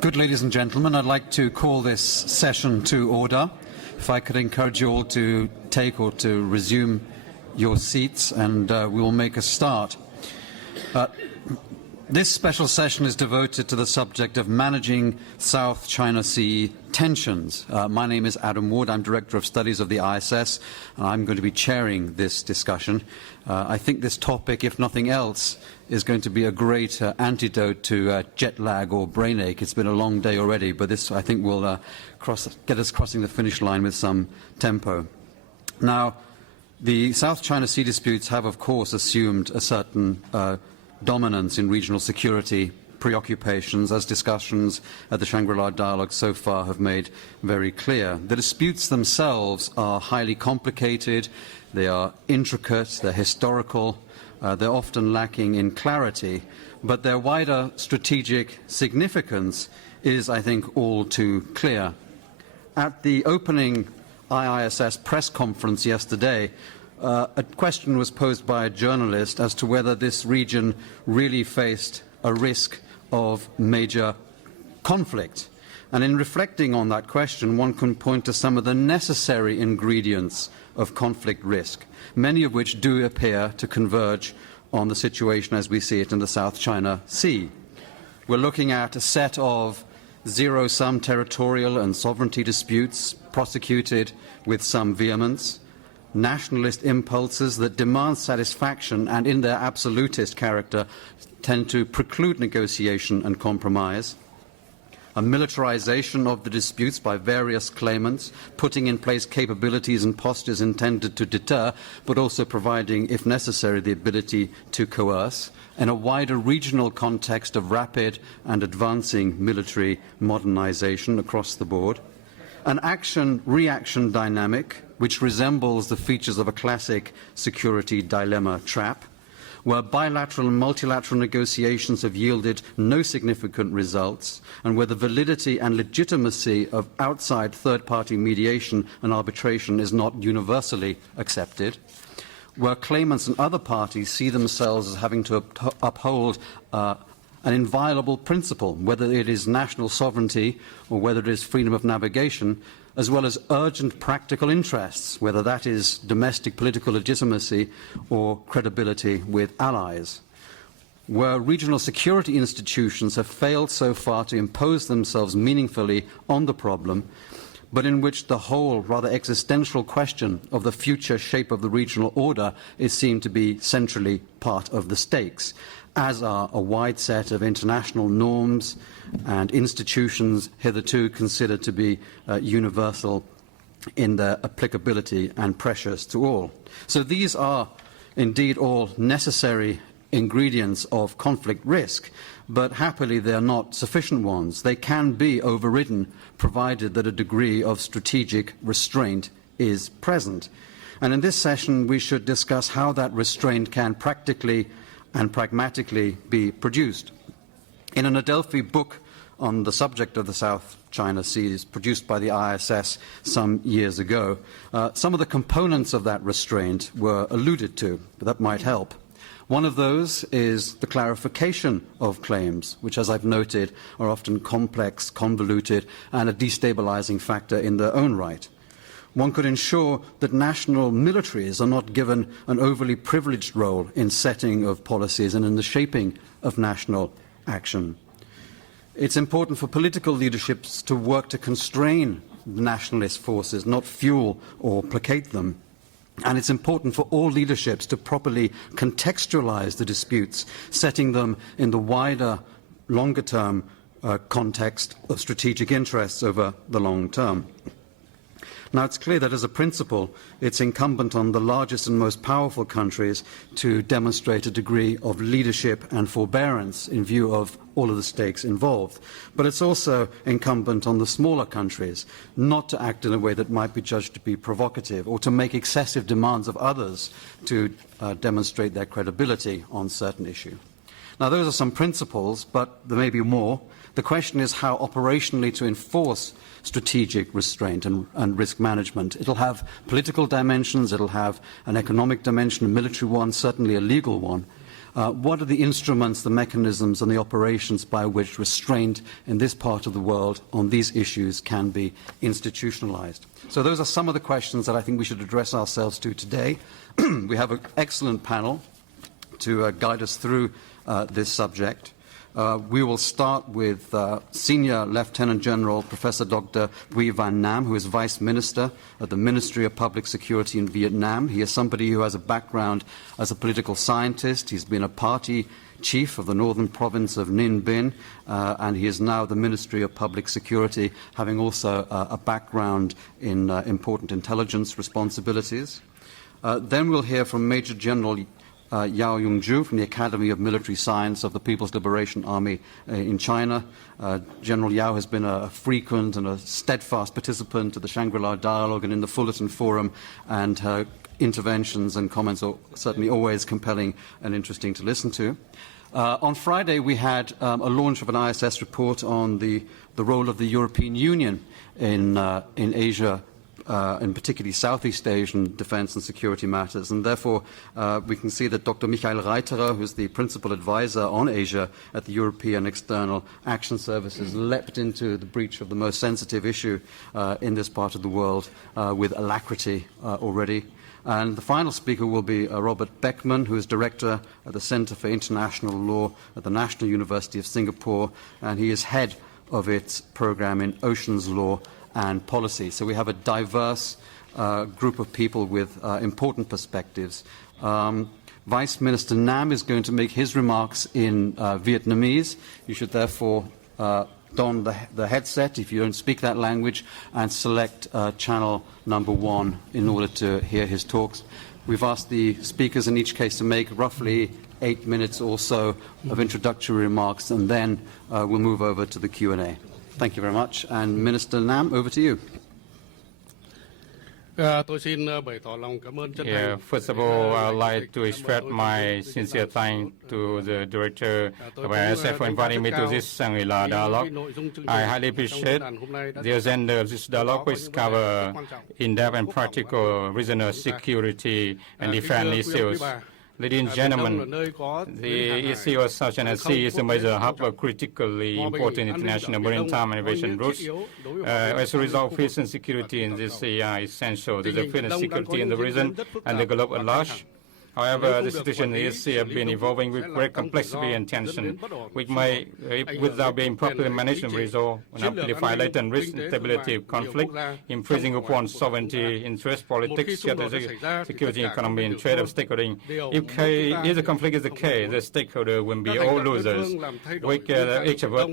Good, ladies and gentlemen, I'd like to call this session to order. If I could encourage you all to take or to resume your seats, and we will make a start. This special session is devoted to the subject of managing South China Sea tensions. My name is Adam Ward. I'm Director of Studies of the IISS, and I'm going to be chairing this discussion. I think this topic, if nothing else, is going to be a great antidote to jet lag or brain ache. It's been a long day already, but this, I think, will get us crossing the finish line with some tempo. Now, the South China Sea disputes have, of course, assumed a certain dominance in regional security preoccupations, as discussions at the Shangri-La Dialogue so far have made very clear. The disputes themselves are highly complicated, they are intricate, they're historical, they're often lacking in clarity, but their wider strategic significance is, I think, all too clear. At the opening IISS press conference yesterday, a question was posed by a journalist as to whether this region really faced a risk of major conflict. And in reflecting on that question, one can point to some of the necessary ingredients of conflict risk, many of which do appear to converge on the situation as we see it in the South China Sea. We're looking at a set of zero-sum territorial and sovereignty disputes prosecuted with some vehemence, nationalist impulses that demand satisfaction and in their absolutist character tend to preclude negotiation and compromise, a militarization of the disputes by various claimants, putting in place capabilities and postures intended to deter, but also providing, if necessary, the ability to coerce, in a wider regional context of rapid and advancing military modernization across the board, an action-reaction dynamic which resembles the features of a classic security dilemma trap, where bilateral and multilateral negotiations have yielded no significant results, and where the validity and legitimacy of outside third-party mediation and arbitration is not universally accepted, where claimants and other parties see themselves as having to uphold an inviolable principle, whether it is national sovereignty or whether it is freedom of navigation, as well as urgent practical interests, whether that is domestic political legitimacy or credibility with allies. Where regional security institutions have failed so far to impose themselves meaningfully on the problem, but in which the whole rather existential question of the future shape of the regional order is seen to be centrally part of the stakes, as are a wide set of international norms and institutions hitherto considered to be universal in their applicability and precious to all. So these are indeed all necessary ingredients of conflict risk, but happily they are not sufficient ones. They can be overridden provided that a degree of strategic restraint is present. And in this session we should discuss how that restraint can practically and pragmatically be produced. In an Adelphi book on the subject of the South China Seas, produced by the IISS some years ago, some of the components of that restraint were alluded to, but that might help. One of those is the clarification of claims, which, as I've noted, are often complex, convoluted, and a destabilizing factor in their own right. One could ensure that national militaries are not given an overly privileged role in setting of policies and in the shaping of national action. It's important for political leaderships to work to constrain nationalist forces, not fuel or placate them. And it's important for all leaderships to properly contextualize the disputes, setting them in the wider, longer-term context of strategic interests over the long term. Now, it's clear that as a principle, it's incumbent on the largest and most powerful countries to demonstrate a degree of leadership and forbearance in view of all of the stakes involved. But it's also incumbent on the smaller countries not to act in a way that might be judged to be provocative or to make excessive demands of others to demonstrate their credibility on certain issue. Now, those are some principles, but there may be more. The question is how operationally to enforce strategic restraint and risk management. It'll have political dimensions, it'll have an economic dimension, a military one, certainly a legal one. What are the instruments, the mechanisms, and the operations by which restraint in this part of the world on these issues can be institutionalized? So those are some of the questions that I think we should address ourselves to today. We have an excellent panel to guide us through this subject. We will start with Senior Lieutenant General Professor Dr. Bui Van Nam, who is Vice Minister at the Ministry of Public Security in Vietnam. He is somebody who has a background as a political scientist. He's been a party chief of the northern province of Ninh Binh, and he is now the Ministry of Public Security, having also a background in important intelligence responsibilities. Then we'll hear from Major General Yunzhu from the Academy of Military Science of the People's Liberation Army in China. General Yao has been a frequent and a steadfast participant at the Shangri-La Dialogue and in the Fullerton Forum, and her interventions and comments are certainly always compelling and interesting to listen to. On Friday, we had a launch of an IISS report on the role of the European Union in Asia, in particularly Southeast Asian defense and security matters. And therefore, we can see that Dr. Michael Reiterer, who is the principal advisor on Asia at the European External Action Service, has leapt into the breach of the most sensitive issue in this part of the world with alacrity already. And the final speaker will be Robert Beckman, who is Director at the Center for International Law at the National University of Singapore, and he is head of its program in Oceans Law and Policy. So we have a diverse group of people with important perspectives. Vice Minister Nam is going to make his remarks in Vietnamese. You should therefore don the headset if you don't speak that language and select channel number 1 in order to hear his talks. We've asked the speakers in each case to make roughly 8 minutes or so of introductory remarks, and then we'll move over to the Q&A. Thank you very much. And Minister Nam, over to you. First of all, I'd like to express my sincere thanks to the Director of IISS for inviting me to this Shangri-La Dialogue. I highly appreciate the agenda of this dialogue, which covers in-depth and practical regional security and defense issues. Ladies and gentlemen, the issue of South China Sea is a major hub of critically important international maritime innovation routes. As a result, peace and security in this sea are essential to the peace and security in the region and the globe at large. However, the situation in the sea has been evolving with great complexity and tension, which may, without being properly managed and resolved, amplify latent risk, instability, conflict, infringing upon sovereignty, interest, politics, strategic, security, economy, and trade of stakeholding. If the conflict is the case, the stakeholder will be all losers, which each of us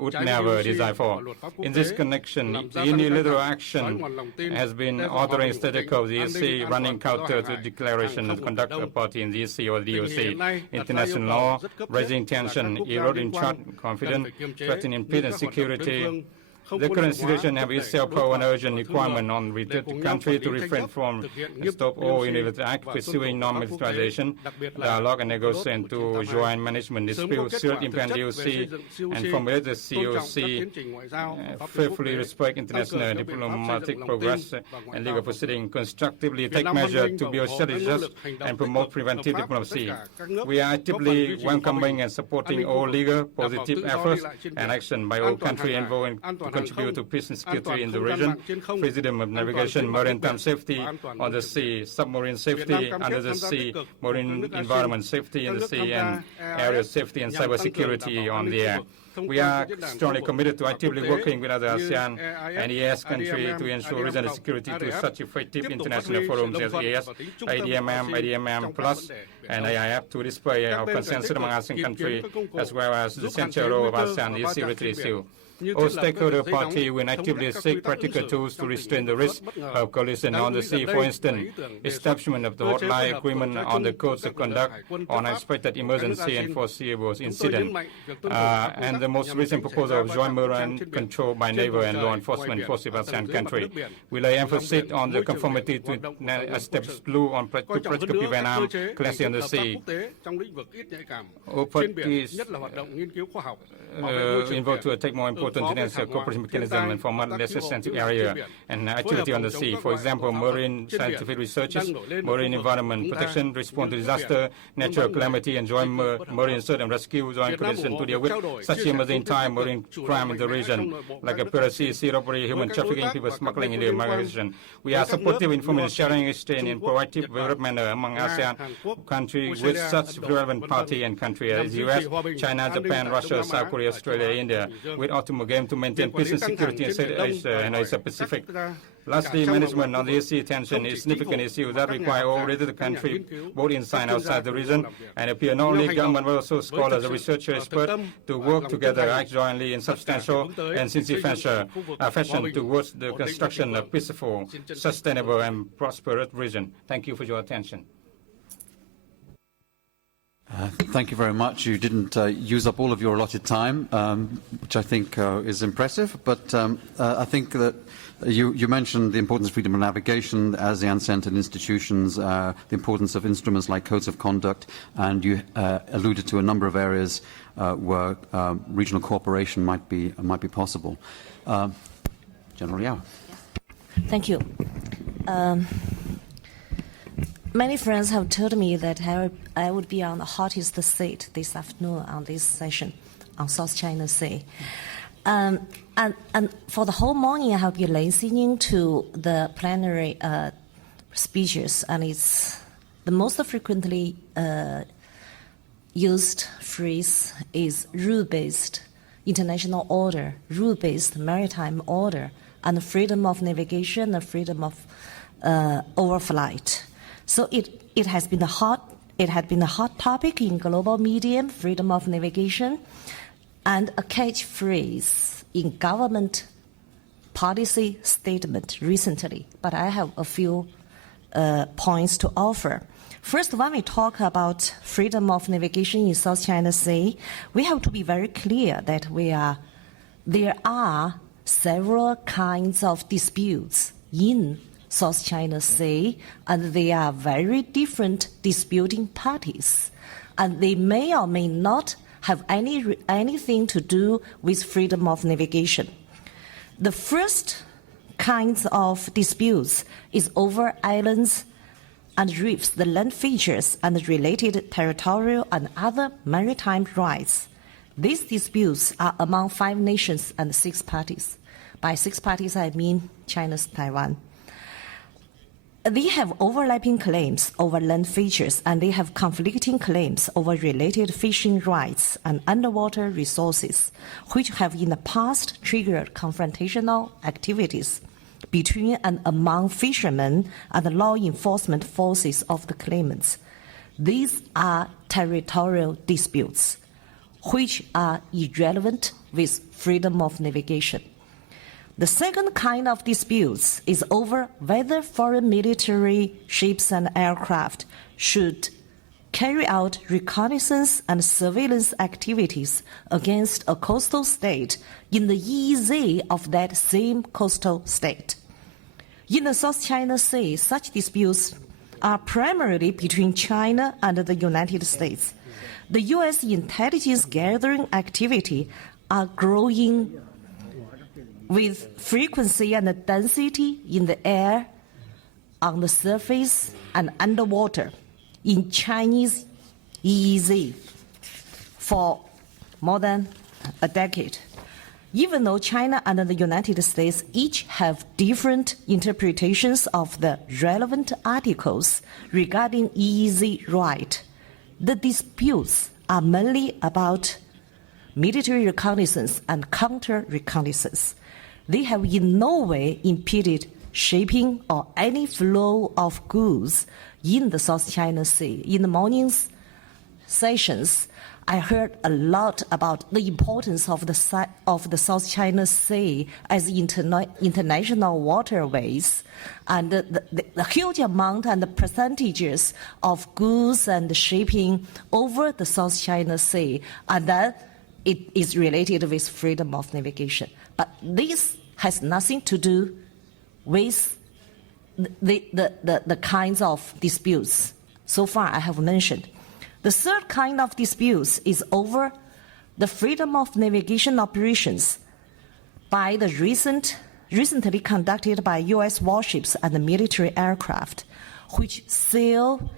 would never desire for. In this connection, unilateral action has been ordering status quo of the sea, running counter to declaration of conduct a party in the EC or DOC. International law, raising tension, eroding trust, confidence, threatening peace and security. The current situation has itself posed an urgent requirement on related countries to refrain from and stop all unilateral acts pursuing non-militarization, dialogue and negotiation to join management disputes, should implement DOC and formulate the COC, faithfully respect international diplomatic progress and legal proceeding, constructively take measures to build strategies and promote preventive diplomacy. We are actively welcoming and supporting all legal, positive efforts and action by all countries involved in contribute to peace and security in the region, freedom of navigation, maritime safety on the sea, submarine safety under the sea, marine environment safety in the sea, and area safety and cybersecurity on the air. We are strongly committed to actively working with other ASEAN and IISS countries to ensure regional security through such effective international forums as IISS, IDMM Plus, and AIF to display our consensus among ASEAN countries, as well as the central role of ASEAN in security issue. All stakeholder parties will actively seek practical tools to restrain the risk of collision on the sea. For instance, establishment of the hotline agreement on the codes of conduct on unexpected emergency and foreseeable incident, and the most recent proposal of joint maritime control by naval and law enforcement forces of ASEAN countries. We lay emphasis on the conformity to established law on practical prevent armed collision on the sea. All parties involved to take more important coordinated cooperation mechanism and for less sensitive area and activity on the sea. For example, marine scientific researches, marine environment protection, response to disaster, natural calamity, and joint marine search and rescue, joint coordination to deal with such emerging time marine crime in the region, like piracy, sea robbery, human trafficking, people smuggling in the migration. We are supportive information sharing exchange in proactive development among ASEAN countries with such relevant party and countries as US, China, Japan, Russia, South Korea, Australia, India, with ultimate game to maintain peace and security in Asia Pacific. Lastly, management on the sea tension is a significant issue that requires all related countries, both inside and outside the region, and appear not only government but also scholars and researchers, experts, to work together, act jointly in substantial and sincere fashion towards the construction of peaceful, sustainable, and prosperous region. Thank you for your attention. Thank you very much. You didn't use up all of your allotted time, which I think is impressive, but I think that you mentioned the importance of freedom of navigation, ASEAN-centered institutions, the importance of instruments like codes of conduct, and you alluded to a number of areas where regional cooperation might be possible. General Yao. Thank you. Many friends have told me that I would be on the hottest seat this afternoon on this session on South China Sea. And for the whole morning, I have been listening to the plenary speeches, and it's the most frequently used phrase is rule-based international order, rule-based maritime order, and freedom of navigation and freedom of overflight. So it has been a hot topic in global media, freedom of navigation, and a catchphrase in government policy statement recently. But I have a few points to offer. First, when we talk about freedom of navigation in South China Sea, we have to be very clear that there are several kinds of disputes in South China Sea, and they are very different disputing parties, and they may or may not have anything to do with freedom of navigation. The first kinds of disputes is over islands and reefs, the land features and related territorial and other maritime rights. These disputes are among 5 nations and 6 parties. By 6 parties, I mean China's Taiwan. They have overlapping claims over land features, and they have conflicting claims over related fishing rights and underwater resources, which have in the past triggered confrontational activities between and among fishermen and the law enforcement forces of the claimants. These are territorial disputes, which are irrelevant with freedom of navigation. The second kind of disputes is over whether foreign military ships and aircraft should carry out reconnaissance and surveillance activities against a coastal state in the EEZ of that same coastal state. In the South China Sea, such disputes are primarily between China and the United States. The U.S. intelligence gathering activity are growing with frequency and density in the air, on the surface, and underwater in Chinese EEZ for more than a decade. Even though China and the United States each have different interpretations of the relevant articles regarding EEZ right, the disputes are mainly about military reconnaissance and counter-reconnaissance. They have in no way impeded shipping or any flow of goods in the South China Sea. In the morning's sessions, I heard a lot about the importance of the South China Sea as international waterways, and the huge amount and the percentages of goods and shipping over the South China Sea, and that it is related with freedom of navigation. But this has nothing to do with the kinds of disputes so far I have mentioned. The third kind of disputes is over the freedom of navigation operations by the recently conducted by U.S. warships and military aircraft, which sail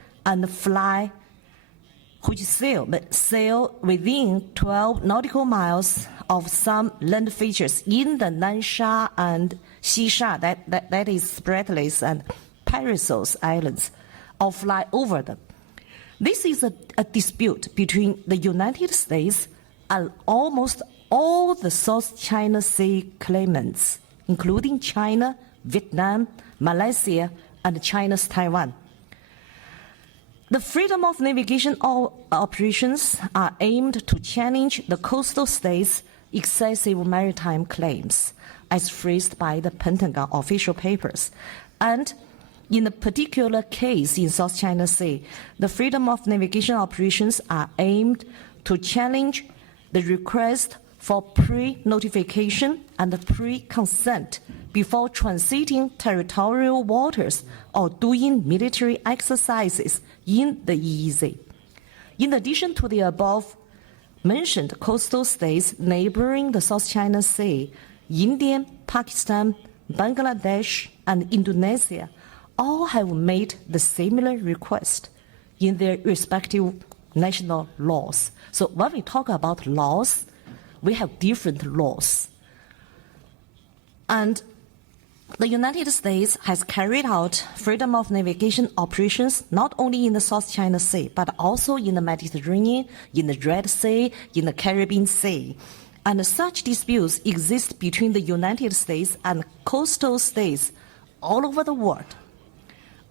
within 12 nautical miles of some land features in the Nansha and Xisha, that is Spratlys and Perissos Islands, or fly over them. This is a dispute between the United States and almost all the South China Sea claimants, including China, Vietnam, Malaysia, and China's Taiwan. The freedom of navigation operations are aimed to challenge the coastal states' excessive maritime claims, as phrased by the Pentagon official papers. And in a particular case in South China Sea, the freedom of navigation operations are aimed to challenge the request for pre-notification and pre-consent before transiting territorial waters or doing military exercises in the EEZ. In addition to the above-mentioned coastal states neighboring the South China Sea, India, Pakistan, Bangladesh, and Indonesia all have made the similar request in their respective national laws. So when we talk about laws, we have different laws. And the United States has carried out freedom of navigation operations not only in the South China Sea, but also in the Mediterranean, in the Red Sea, in the Caribbean Sea. And such disputes exist between the United States and coastal states all over the world.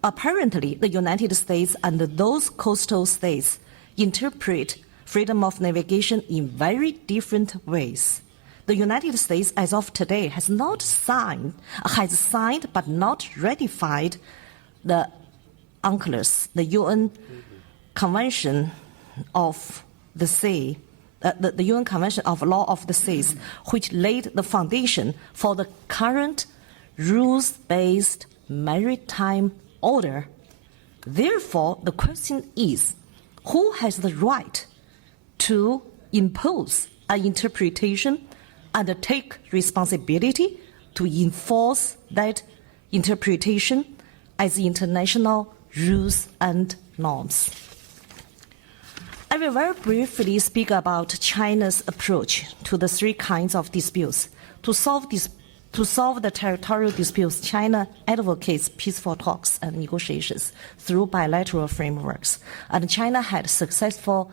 Apparently, the United States and those coastal states interpret freedom of navigation in very different ways. The United States, as of today, has signed but not ratified the UNCLOS, the UN Convention of the Sea, the UN Convention of Law of the Seas, which laid the foundation for the current rules-based maritime order. Therefore, the question is, who has the right to impose an interpretation and take responsibility to enforce that interpretation as international rules and norms? I will very briefly speak about China's approach to the three kinds of disputes. To solve the territorial disputes, China advocates peaceful talks and negotiations through bilateral frameworks, and China had successful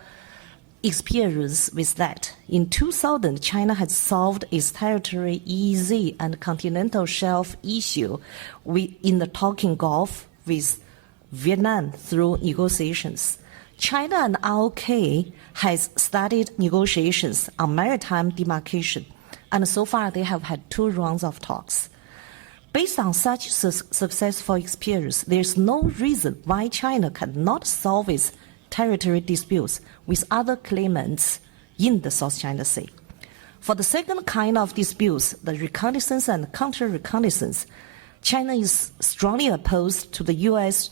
experience with that. In 2000, China had solved its territory EEZ and continental shelf issue in the Tonkin Gulf with Vietnam through negotiations. China and ROK has started negotiations on maritime demarcation, and so far they have had 2 rounds of talks. Based on such successful experience, there is no reason why China cannot solve its territory disputes with other claimants in the South China Sea. For the second kind of disputes, the reconnaissance and counter-reconnaissance, China is strongly opposed to the U.S.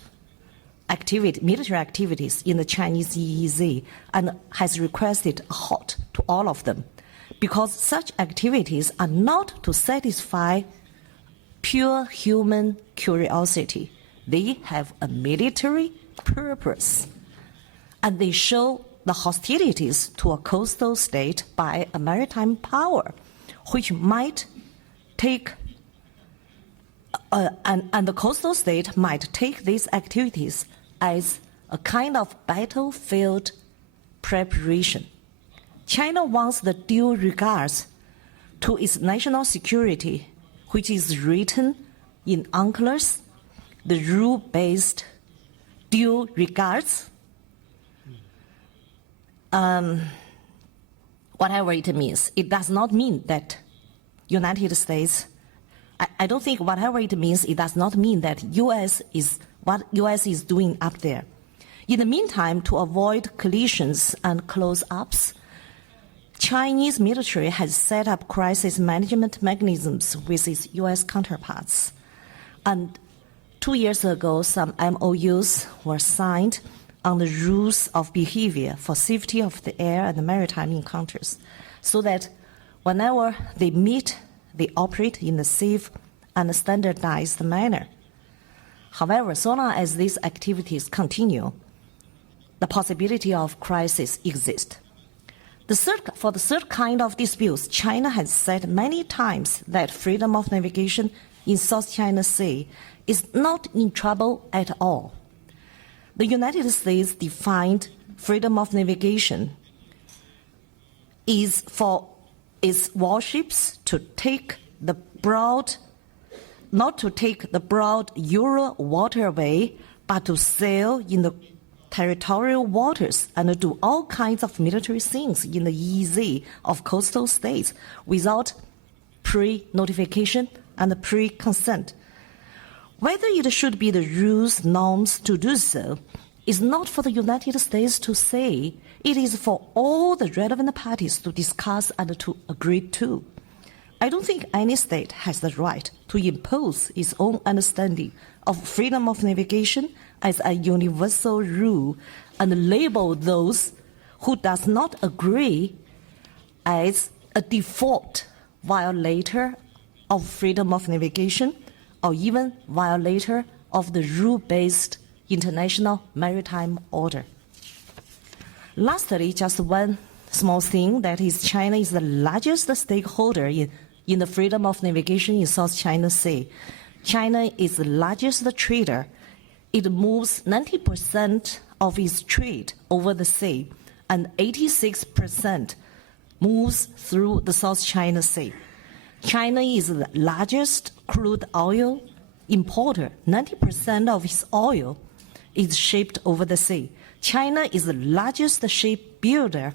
military activities in the Chinese EEZ and has requested a halt to all of them, because such activities are not to satisfy pure human curiosity. They have a military purpose, and they show the hostilities to a coastal state by a maritime power, which might take, and the coastal state might take these activities as a kind of battlefield preparation. China wants the due regards to its national security, which is written in UNCLOS, the rule-based due regards, whatever it means. It does not mean that United States, I don't think whatever it means, it does not mean that what U.S. is doing up there. In the meantime, to avoid collisions and close-ups, Chinese military has set up crisis management mechanisms with its U.S. counterparts. And 2 years ago, some MOUs were signed on the rules of behavior for safety of the air and the maritime encounters, so that whenever they meet they operate in a safe and standardized manner. However, so long as these activities continue, the possibility of crisis exists. For the third kind of disputes, China has said many times that freedom of navigation in South China Sea is not in trouble at all. The United States defined freedom of navigation is for its warships to take the broad, not to take the broad Euro waterway, but to sail in the territorial waters and do all kinds of military things in the EEZ of coastal states without pre-notification and pre-consent. Whether it should be the rules, norms to do so is not for the United States to say. It is for all the relevant parties to discuss and to agree to. I don't think any state has the right to impose its own understanding of freedom of navigation as a universal rule and label those who does not agree as a default violator of freedom of navigation or even violator of the rule-based international maritime order. Lastly, just one small thing, that is China is the largest stakeholder in the freedom of navigation in South China Sea. China is the largest trader. It moves 90% of its trade over the sea, and 86% moves through the South China Sea. China is the largest crude oil importer. 90% of its oil is shipped over the sea. China is the largest shipbuilder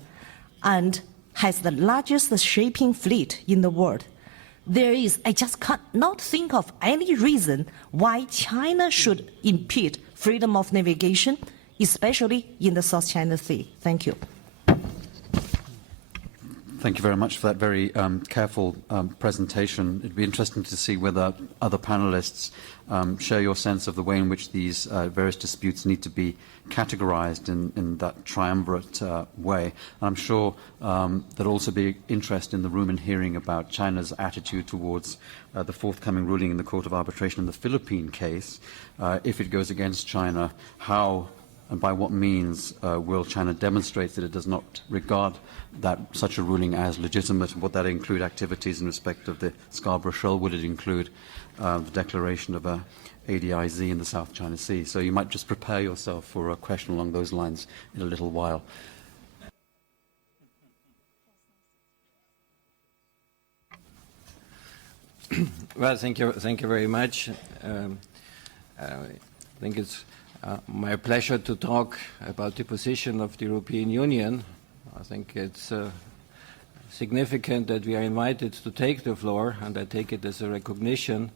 and has the largest shipping fleet in the world. I just cannot think of any reason why China should impede freedom of navigation, especially in the South China Sea. Thank you. Thank you very much for that very careful presentation. It'd be interesting to see whether other panelists share your sense of the way in which these various disputes need to be categorized in that triumvirate way. And I'm sure there'll also be interest in the room in hearing about China's attitude towards the forthcoming ruling in the Court of Arbitration in the Philippine case. If it goes against China, how and by what means will China demonstrate that it does not regard such a ruling as legitimate? Would that include activities in respect of the Scarborough Shoal? Would it include the declaration of a ADIZ in the South China Sea? So you might just prepare yourself for a question along those lines in a little while. Well, thank you very much. I think it's my pleasure to talk about the position of the European Union. I think it's significant that we are invited to take the floor, and I take it as a recognition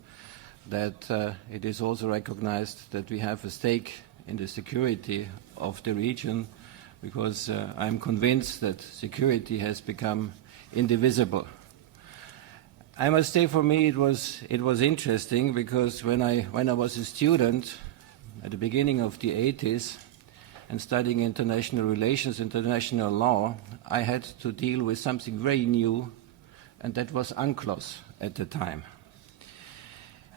that it is also recognized that we have a stake in the security of the region, because I'm convinced that security has become indivisible. I must say, for me, it was interesting, because when I was a student at the beginning of the 80s and studying international relations, international law, I had to deal with something very new, and that was UNCLOS at the time.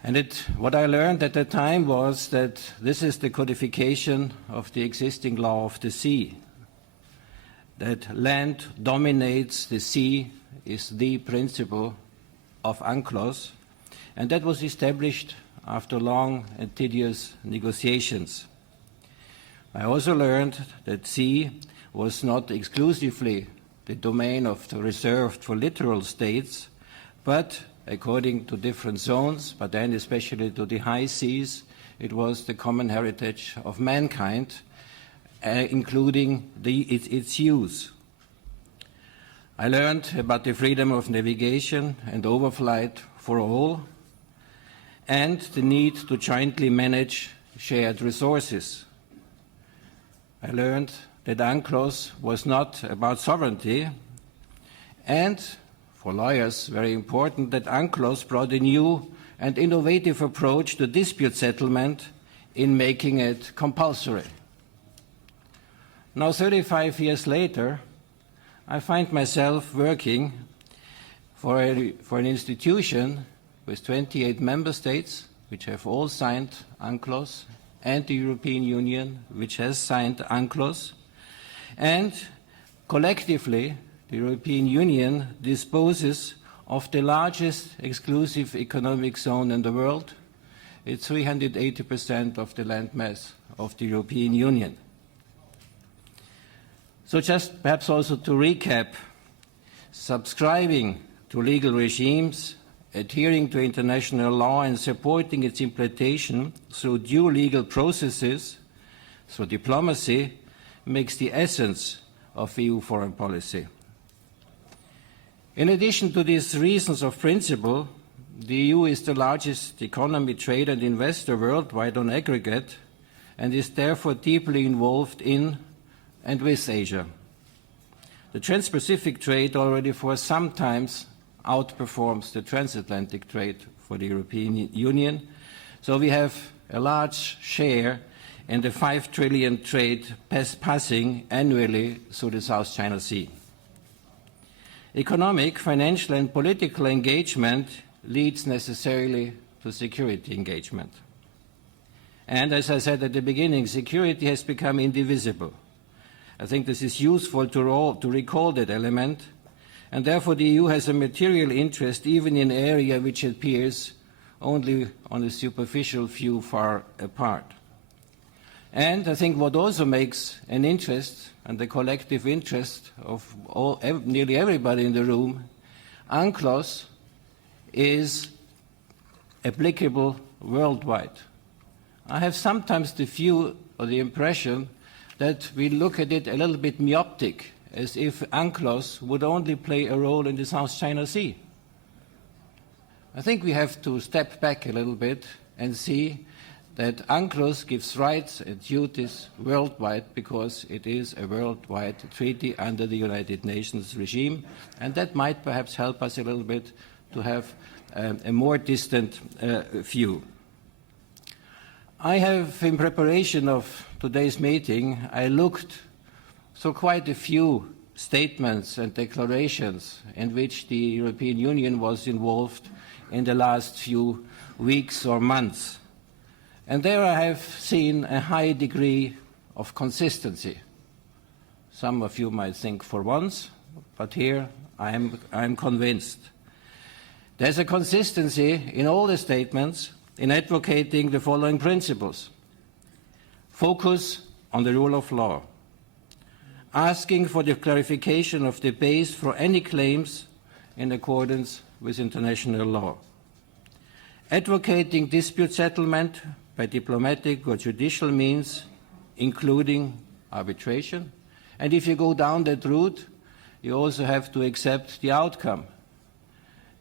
And what I learned at the time was that this is the codification of the existing law of the sea, that land dominates the sea is the principle of UNCLOS, and that was established after long and tedious negotiations. I also learned that sea was not exclusively the domain of the reserved for littoral states, but according to different zones, but then especially to the high seas, it was the common heritage of mankind, including its use. I learned about the freedom of navigation and overflight for all, and the need to jointly manage shared resources. I learned that UNCLOS was not about sovereignty, and, for lawyers, very important, that UNCLOS brought a new and innovative approach to dispute settlement in making it compulsory. Now, 35 years later, I find myself working for an institution with 28 member states, which have all signed UNCLOS, and the European Union, which has signed UNCLOS, and collectively, the European Union disposes of the largest exclusive economic zone in the world. It's 380% of the landmass of the European Union. So just perhaps also to recap, subscribing to legal regimes, adhering to international law and supporting its implementation through due legal processes, through diplomacy, makes the essence of EU foreign policy. In addition to these reasons of principle, the EU is the largest economy, trade and investor worldwide on aggregate, and is therefore deeply involved in and with Asia. The trans-Pacific trade already for some time outperforms the transatlantic trade for the European Union, so we have a large share in the 5 trillion trade passing annually through the South China Sea. Economic, financial and political engagement leads necessarily to security engagement. And as I said at the beginning, security has become indivisible. I think this is useful to recall that element, and therefore the EU has a material interest even in an area which appears only on a superficial view far apart. And I think what also makes an interest, and the collective interest of nearly everybody in the room, UNCLOS is applicable worldwide. I have sometimes the view or the impression that we look at it a little bit myopic, as if UNCLOS would only play a role in the South China Sea. I think we have to step back a little bit and see that UNCLOS gives rights and duties worldwide because it is a worldwide treaty under the United Nations regime, and that might perhaps help us a little bit to have a more distant view. I have, in preparation of today's meeting, I looked through quite a few statements and declarations in which the European Union was involved in the last few weeks or months. And there I have seen a high degree of consistency. Some of you might think for once, but here I am convinced. There's a consistency in all the statements in advocating the following principles: focus on the rule of law, asking for the clarification of the base for any claims in accordance with international law, advocating dispute settlement by diplomatic or judicial means, including arbitration. And if you go down that route, you also have to accept the outcome.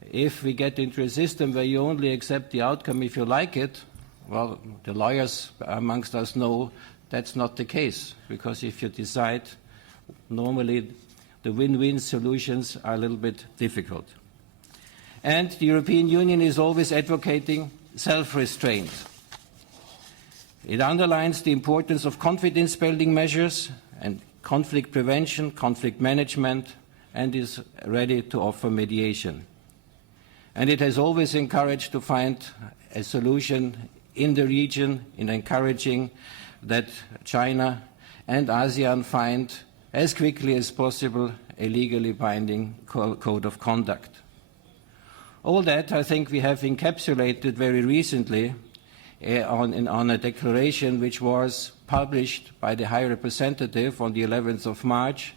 If we get into a system where you only accept the outcome if you like it, well, the lawyers amongst us know that's not the case, because if you decide, normally the win-win solutions are a little bit difficult. And the European Union is always advocating self-restraint. It underlines the importance of confidence-building measures and conflict prevention, conflict management, and is ready to offer mediation. And it has always encouraged to find a solution in the region, in encouraging that China and ASEAN find as quickly as possible a legally binding code of conduct. All that I think we have encapsulated very recently on a declaration which was published by the High Representative on the 11th of March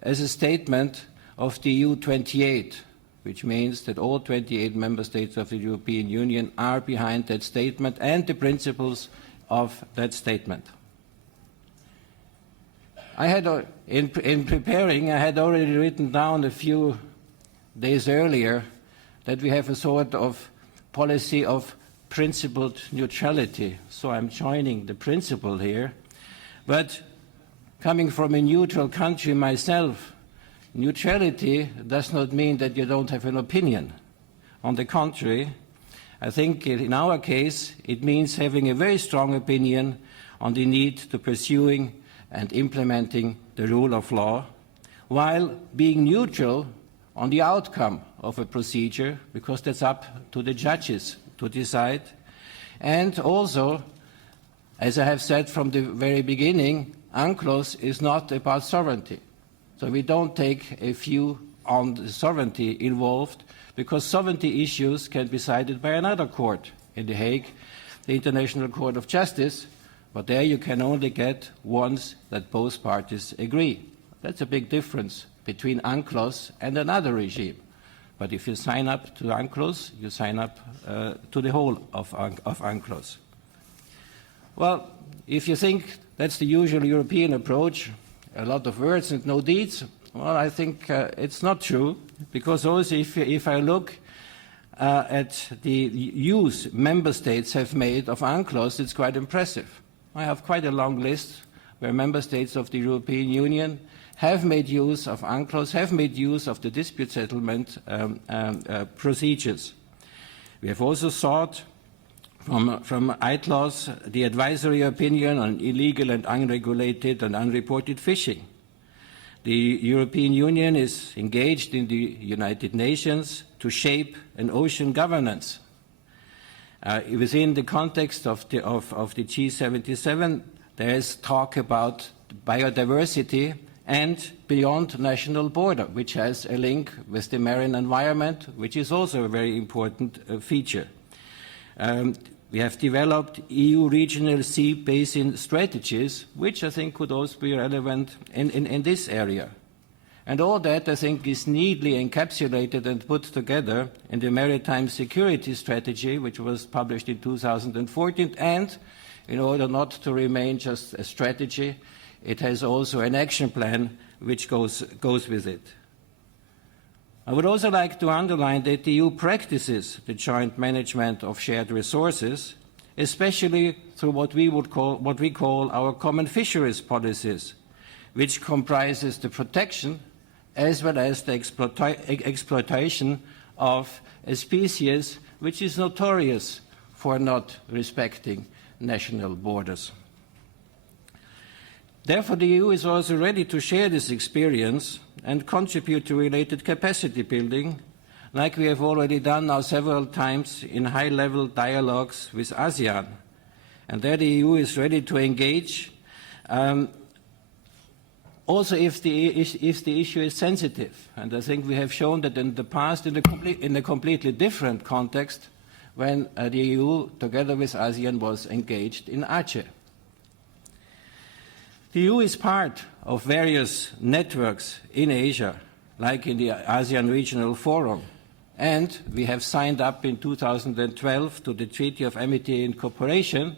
as a statement of the EU 28, which means that all 28 member states of the European Union are behind that statement and the principles of that statement. I had, in preparing, I had already written down a few days earlier that we have a sort of policy of principled neutrality. So I'm joining the principle here. But coming from a neutral country myself, neutrality does not mean that you don't have an opinion. On the contrary, I think in our case, it means having a very strong opinion on the need to pursuing and implementing the rule of law, while being neutral on the outcome of a procedure, because that's up to the judges to decide. And also, as I have said from the very beginning, UNCLOS is not about sovereignty. So we don't take a view on the sovereignty involved, because sovereignty issues can be decided by another court in The Hague, the International Court of Justice, but there you can only get once that both parties agree. That's a big difference between UNCLOS and another regime. But if you sign up to UNCLOS, you sign up to the whole of UNCLOS. Well, if you think that's the usual European approach, a lot of words and no deeds, well, I think it's not true, because also if I look at the use member states have made of UNCLOS, it's quite impressive. I have quite a long list where member states of the European Union have made use of UNCLOS, have made use of the dispute settlement procedures. We have also sought from IISS the advisory opinion on illegal and unregulated and unreported fishing. The European Union is engaged in the United Nations to shape an ocean governance. Within the context of the G77, there is talk about biodiversity and beyond national border, which has a link with the marine environment, which is also a very important feature. We have developed EU regional sea basin strategies, which I think could also be relevant in this area. And all that, I think, is neatly encapsulated and put together in the Maritime Security Strategy, which was published in 2014. And in order not to remain just a strategy, it has also an action plan which goes with it. I would also like to underline that the EU practices the joint management of shared resources, especially through what we call our common fisheries policies, which comprises the protection as well as the exploitation of a species which is notorious for not respecting national borders. Therefore, the EU is also ready to share this experience and contribute to related capacity building, like we have already done now several times in high-level dialogues with ASEAN. And there the EU is ready to engage, also if the issue is sensitive. And I think we have shown that in the past in a completely different context when the EU, together with ASEAN, was engaged in Aceh. The EU is part of various networks in Asia, like in the ASEAN Regional Forum, and we have signed up in 2012 to the Treaty of Amity and Cooperation,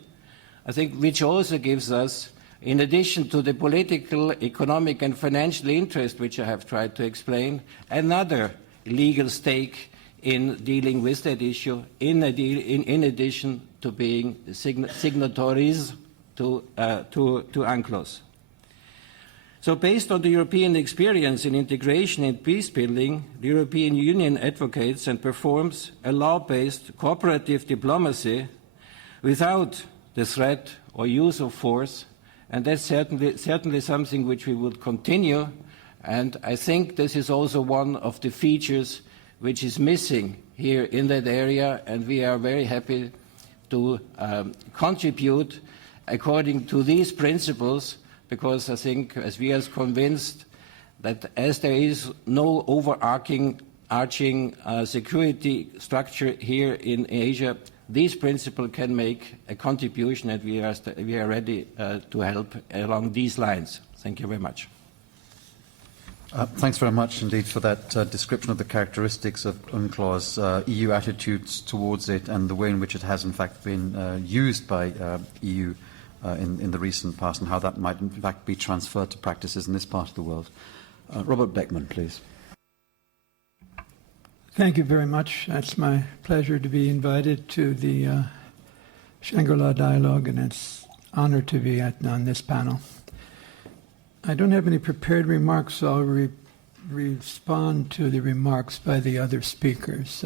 I think, which also gives us, in addition to the political, economic and financial interest, which I have tried to explain, another legal stake in dealing with that issue, in addition to being signatories to UNCLOS. So based on the European experience in integration and peace building, the European Union advocates and performs a law-based cooperative diplomacy without the threat or use of force, and that's certainly something which we would continue, and I think this is also one of the features which is missing here in that area, and we are very happy to contribute according to these principles, because I think, as we are convinced, that as there is no overarching security structure here in Asia, these principles can make a contribution, and we are ready to help along these lines. Thank you very much. Thanks very much indeed for that description of the characteristics of UNCLOS, EU attitudes towards it, and the way in which it has in fact been used by EU in the recent past, and how that might in fact be transferred to practices in this part of the world. Robert Beckman, please. Thank you very much. It's my pleasure to be invited to the Shangri-La Dialogue, and it's an honor to be on this panel. I don't have any prepared remarks, so I'll respond to the remarks by the other speakers.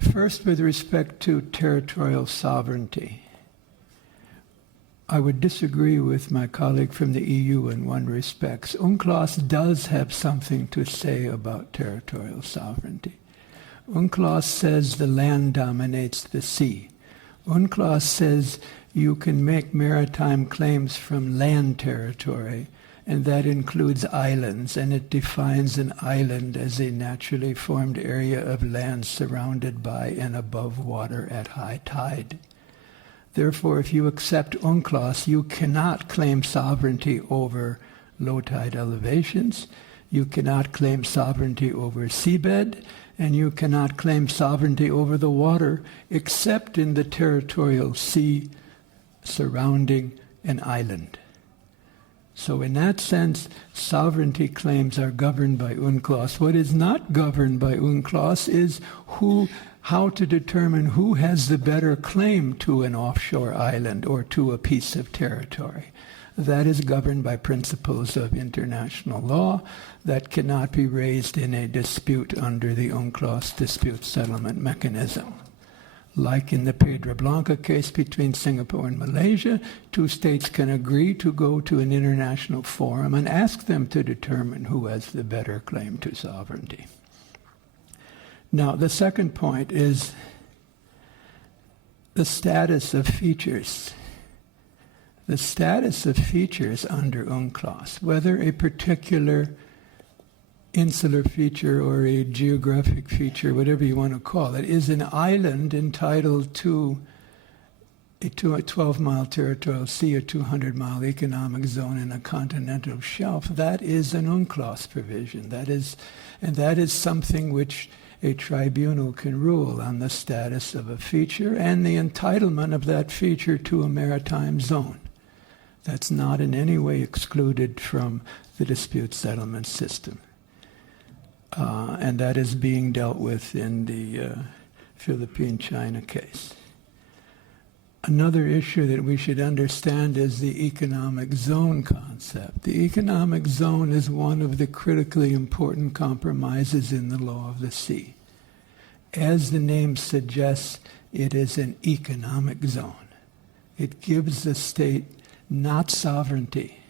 First, with respect to territorial sovereignty. When we talk about territorial sovereignty, we have to I would disagree with my colleague from the EU in one respect. UNCLOS does have something to say about territorial sovereignty. UNCLOS says the land dominates the sea. UNCLOS says you can make maritime claims from land territory, and that includes islands, and it defines an island as a naturally formed area of land surrounded by and above water at high tide. Therefore, if you accept UNCLOS, you cannot claim sovereignty over low tide elevations, you cannot claim sovereignty over seabed, and you cannot claim sovereignty over the water except in the territorial sea surrounding an island. So in that sense, sovereignty claims are governed by UNCLOS. What is not governed by UNCLOS is how to determine who has the better claim to an offshore island or to a piece of territory. That is governed by principles of international law that cannot be raised in a dispute under the UNCLOS dispute settlement mechanism. Like in the Pedra Blanca case between Singapore and Malaysia, two states can agree to go to an international forum and ask them to determine who has the better claim to sovereignty. Now, the second point is the status of features. The status of features under UNCLOS, whether a particular insular feature or a geographic feature, whatever you want to call it, is an island entitled to a 12-mile territorial sea or 200-mile economic zone in a continental shelf. That is an UNCLOS provision. That is something which a tribunal can rule on the status of a feature and the entitlement of that feature to a maritime zone. That's not in any way excluded from the dispute settlement system. And that is being dealt with in the Philippine-China case. Another issue that we should understand is the economic zone concept. The economic zone is one of the critically important compromises in the law of the sea. As the name suggests, it is an economic zone. It gives the state not sovereignty,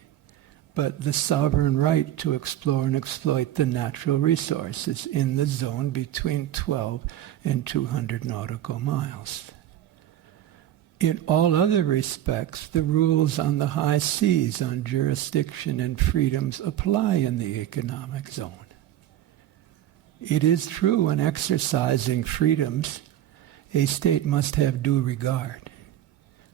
but the sovereign right to explore and exploit the natural resources in the zone between 12 and 200 nautical miles. In all other respects, the rules on the high seas on jurisdiction and freedoms apply in the economic zone. It is true in exercising freedoms, a state must have due regard.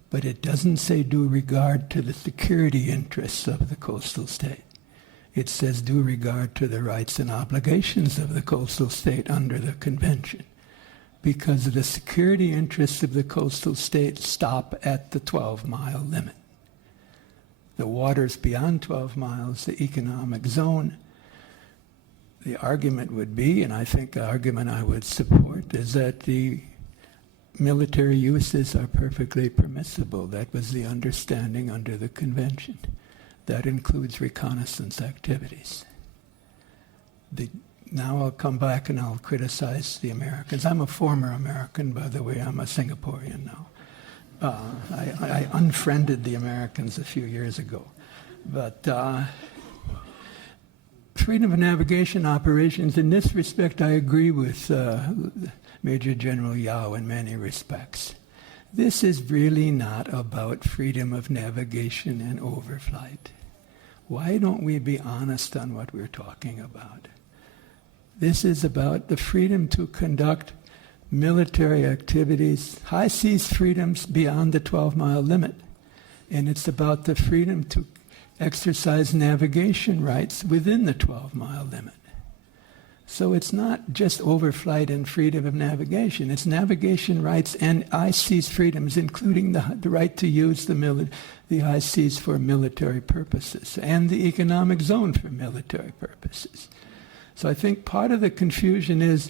But it doesn't say due regard to the security interests of the coastal state. It says due regard to the rights and obligations of the coastal state under the convention, because the security interests of the coastal state stop at the 12-mile limit. The waters beyond 12 miles, the economic zone, the argument would be, and I think the argument I would support, is that the military uses are perfectly permissible. That was the understanding under the convention. That includes reconnaissance activities. Now I'll come back and I'll criticize the Americans. I'm a former American, by the way. I'm a Singaporean now. I unfriended the Americans a few years ago. But freedom of navigation operations, in this respect, I agree with Major General Yao in many respects. This is really not about freedom of navigation and overflight. Why don't we be honest on what we're talking about? This is about the freedom to conduct military activities, high seas freedoms beyond the 12-mile limit. And it's about the freedom to exercise navigation rights within the 12-mile limit. So it's not just overflight and freedom of navigation. It's navigation rights and high seas freedoms, including the right to use the high seas for military purposes and the economic zone for military purposes. So I think part of the confusion is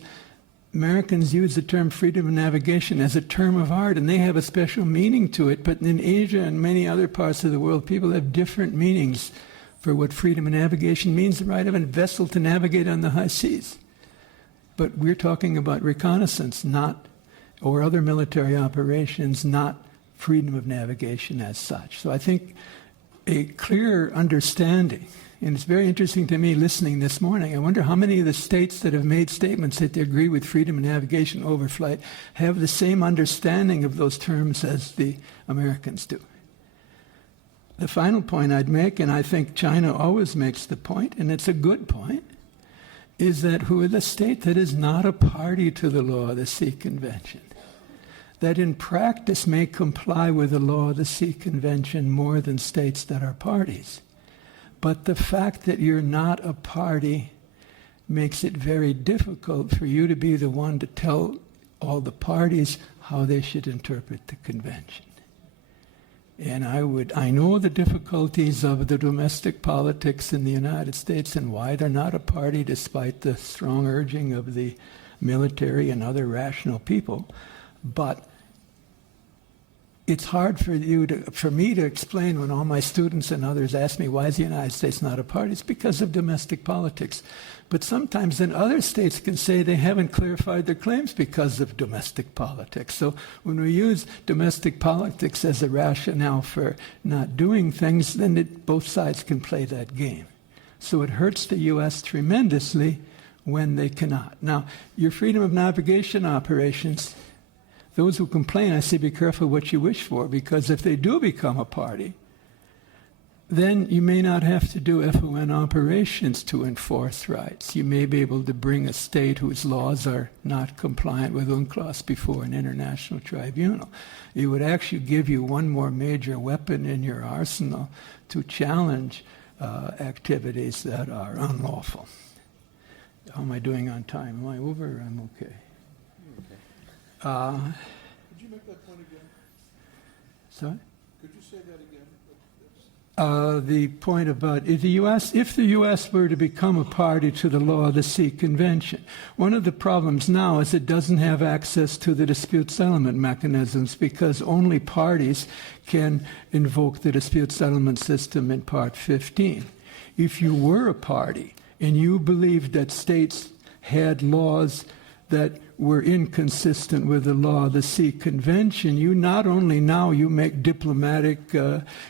Americans use the term freedom of navigation as a term of art, and they have a special meaning to it. But in Asia and many other parts of the world, people have different meanings for what freedom of navigation means, the right of a vessel to navigate on the high seas. But we're talking about reconnaissance, or other military operations, not freedom of navigation as such. So I think a clear understanding, and it's very interesting to me listening this morning, I wonder how many of the states that have made statements that they agree with freedom of navigation overflight have the same understanding of those terms as the Americans do. The final point I'd make, and I think China always makes the point, and it's a good point, is that who are the state that is not a party to the law of the Sea Convention, that in practice may comply with the law of the Sea Convention more than states that are parties. But the fact that you're not a party makes it very difficult for you to be the one to tell all the parties how they should interpret the convention. And I know the difficulties of the domestic politics in the United States and why they're not a party despite the strong urging of the military and other rational people. But it's hard for me to explain when all my students and others ask me, why is the United States not a party? It's because of domestic politics. But sometimes then other states can say they haven't clarified their claims because of domestic politics. So when we use domestic politics as a rationale for not doing things, then both sides can play that game. So it hurts the U.S. tremendously when they cannot. Now, your freedom of navigation operations, those who complain, I say be careful what you wish for, because if they do become a party, then you may not have to do FON operations to enforce rights. You may be able to bring a state whose laws are not compliant with UNCLOS before an international tribunal. It would actually give you one more major weapon in your arsenal to challenge activities that are unlawful. How am I doing on time? Am I over or I'm okay? Could you make that point again? Sorry? Could you say that again? The point about if the U.S. were to become a party to the law of the Sea Convention, one of the problems now is it doesn't have access to the dispute settlement mechanisms because only parties can invoke the dispute settlement system in Part 15. If you were a party and you believed that states had laws that were inconsistent with the law of the Sea Convention, you not only now you make diplomatic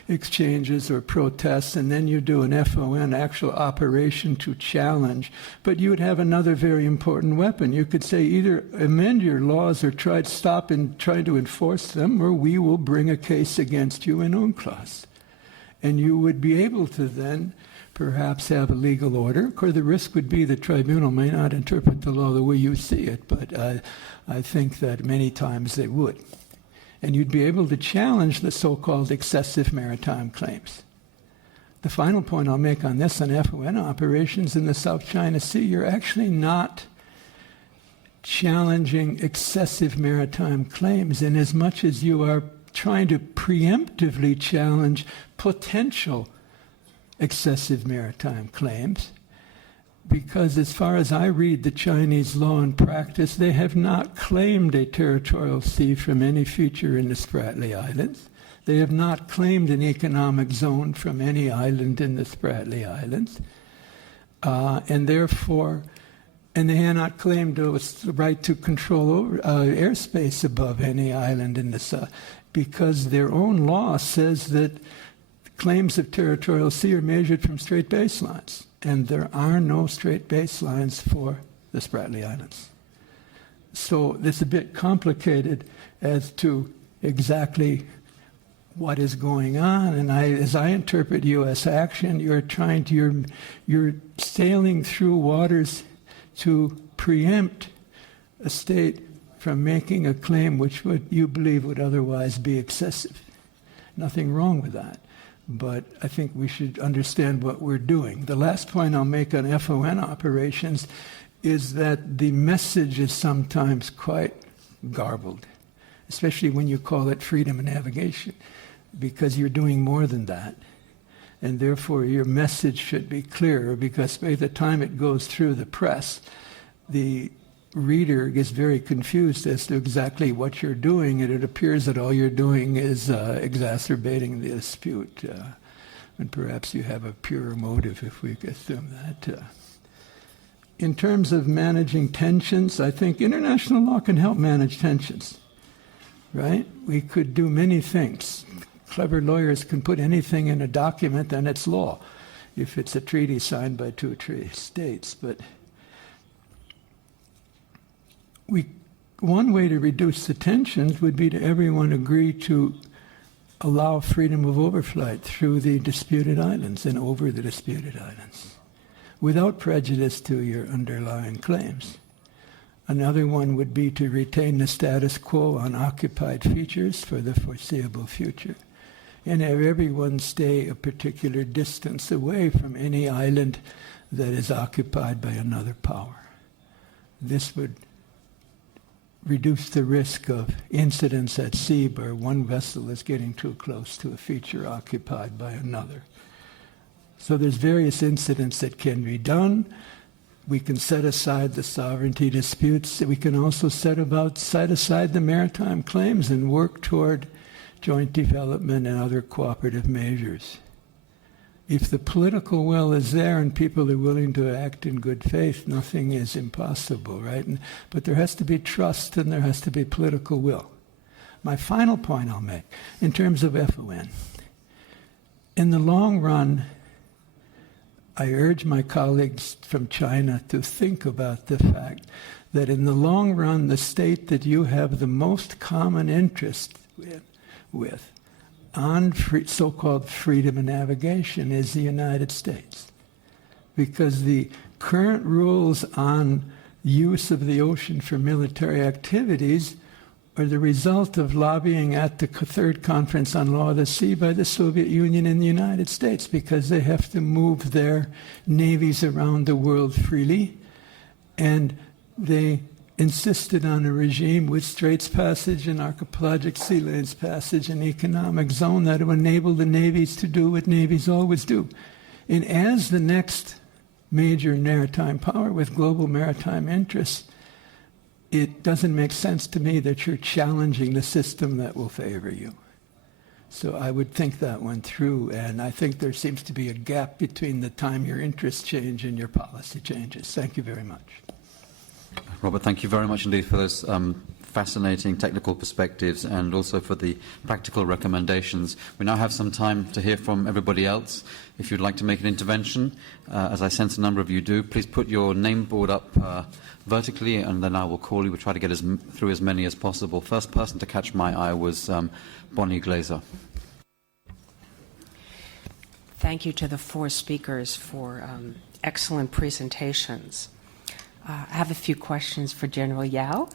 exchanges or protests, and then you do an FON, actual operation to challenge, but you would have another very important weapon. You could say either amend your laws or try to enforce them, or we will bring a case against you in UNCLOS. And you would be able to then perhaps have a legal order. Of course, the risk would be the tribunal may not interpret the law the way you see it, but I think that many times they would. And you'd be able to challenge the so-called excessive maritime claims. The final point I'll make on this, on FON operations in the South China Sea, you're actually not challenging excessive maritime claims in as much as you are trying to preemptively challenge potential excessive maritime claims, because as far as I read the Chinese law and practice, they have not claimed a territorial sea from any feature in the Spratly Islands. They have not claimed an economic zone from any island in the Spratly Islands. And they have not claimed the right to control airspace above any island in the south, because their own law says that claims of territorial sea are measured from straight baselines, and there are no straight baselines for the Spratly Islands. So it's a bit complicated as to exactly what is going on, and as I interpret U.S. action, you're sailing through waters to preempt a state from making a claim which you believe would otherwise be excessive. Nothing wrong with that. But I think we should understand what we're doing. The last point I'll make on FON operations is that the message is sometimes quite garbled, especially when you call it freedom of navigation, because you're doing more than that. And therefore, your message should be clearer, because by the time it goes through the press, the reader gets very confused as to exactly what you're doing, and it appears that all you're doing is exacerbating the dispute, and perhaps you have a purer motive, if we assume that. In terms of managing tensions, I think international law can help manage tensions. right? We could do many things. Clever lawyers can put anything in a document and it's law, if it's a treaty signed by two states. But one way to reduce the tensions would be to everyone agree to allow freedom of overflight through the disputed islands and over the disputed islands, without prejudice to your underlying claims. Another one would be to retain the status quo on occupied features for the foreseeable future, and have everyone stay a particular distance away from any island that is occupied by another power. This would reduce the risk of incidents at sea where one vessel is getting too close to a feature occupied by another. So there's various incidents that can be done. We can set aside the sovereignty disputes. We can also set aside the maritime claims and work toward joint development and other cooperative measures. If the political will is there and people are willing to act in good faith, nothing is impossible, right? But there has to be trust and there has to be political will. My final point I'll make, in terms of FON. In the long run, I urge my colleagues from China to think about the fact that in the long run, the state that you have the most common interest with on so-called freedom of navigation is the United States. Because the current rules on use of the ocean for military activities are the result of lobbying at the Third Conference on Law of the Sea by the Soviet Union and the United States, because they have to move their navies around the world freely, and they insisted on a regime with Straits Passage and archipelagic sea lanes passage and economic zone that would enable the navies to do what navies always do. And as the next major maritime power with global maritime interests, it doesn't make sense to me that you're challenging the system that will favor you. So I would think that one through, and I think there seems to be a gap between the time your interests change and your policy changes. Thank you very much. Robert, thank you very much indeed for those fascinating technical perspectives and also for the practical recommendations. We now have some time to hear from everybody else. If you'd like to make an intervention, as I sense a number of you do, please put your name board up vertically and then I will call you. We'll try to get through as many as possible. First person to catch my eye was Bonnie Glaser. Thank you to the four speakers for excellent presentations. I have a few questions for General Yao.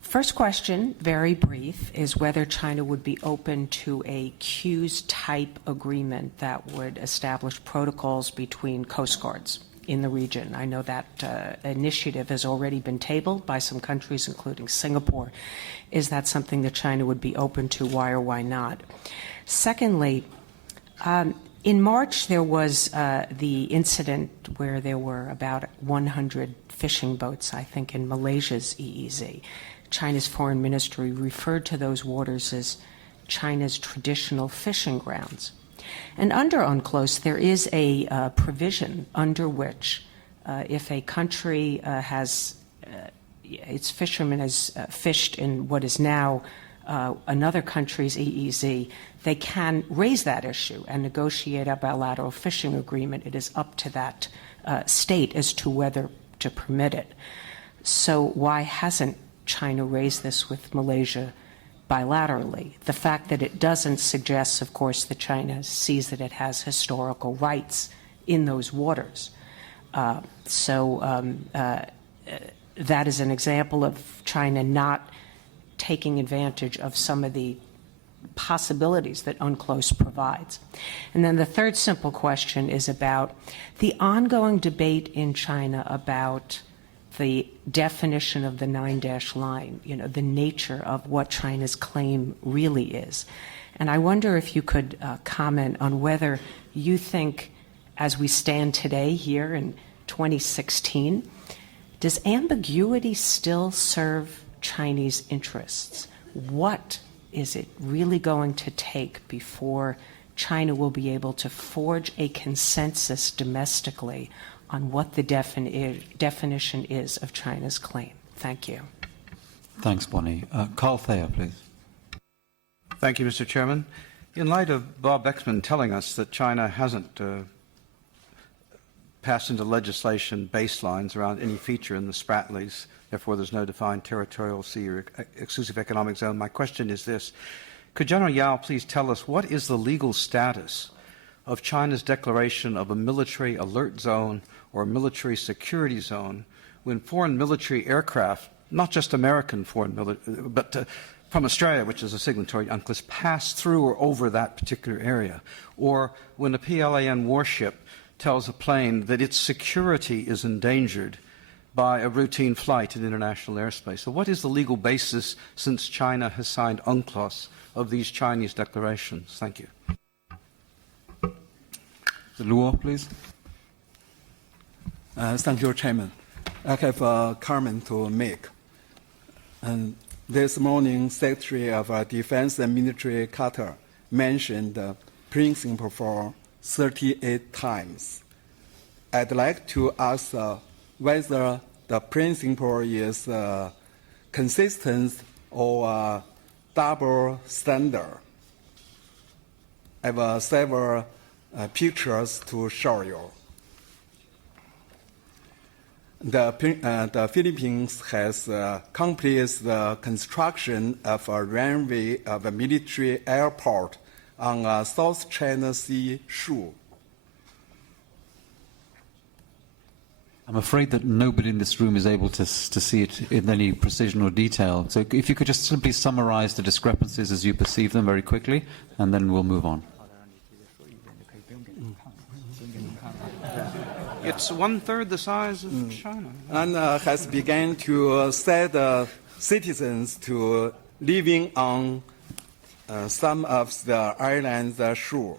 First question, very brief, is whether China would be open to a CUES-type agreement that would establish protocols between coast guards in the region. I know that initiative has already been tabled by some countries, including Singapore. Is that something that China would be open to? Why or why not? Secondly, in March, there was the incident where there were about 100 fishing boats, I think, in Malaysia's EEZ. China's foreign ministry referred to those waters as China's traditional fishing grounds. And under UNCLOS, there is a provision under which if a country has its fishermen has fished in what is now another country's EEZ, they can raise that issue and negotiate a bilateral fishing agreement. It is up to that state as to whether to permit it. So why hasn't China raised this with Malaysia bilaterally? The fact that it doesn't suggests, of course, that China sees that it has historical rights in those waters. That is an example of China not taking advantage of some of the possibilities that UNCLOS provides. And then the third simple question is about the ongoing debate in China about the definition of the 9-dash line, the nature of what China's claim really is. And I wonder if you could comment on whether you think, as we stand today here in 2016, does ambiguity still serve Chinese interests? What is it really going to take before China will be able to forge a consensus domestically on what the definition is of China's claim? Thank you. Thanks, Bonnie. Carl Thayer, please. Thank you, Mr. Chairman. In light of Bob Beckman telling us that China hasn't passed into legislation baselines around any feature in the Spratlys, therefore there's no defined territorial sea or exclusive economic zone, my question is this. Could General Yao please tell us what is the legal status of China's declaration of a military alert zone or a military security zone when foreign military aircraft, not just American foreign military, but from Australia, which is a signatory UNCLOS, pass through or over that particular area, or when a PLAN warship tells a plane that its security is endangered by a routine flight in international airspace. So what is the legal basis since China has signed UNCLOS of these Chinese declarations? Thank you. The Luo, please. Thank you, Chairman. I have a comment to make. And this morning, Secretary of Defense and Military Carter mentioned the principle for 38 times. I'd like to ask whether the principle is consistent or double standard. I have several pictures to show you. The Philippines has completed the construction of a runway of a military airport on a South China Sea shore. I'm afraid that nobody in this room is able to see it in any precision or detail. So if you could just simply summarize the discrepancies as you perceive them very quickly, and then we'll move on. It's 1/3 the size of China. And has begun to set citizens to living on some of the islands shore.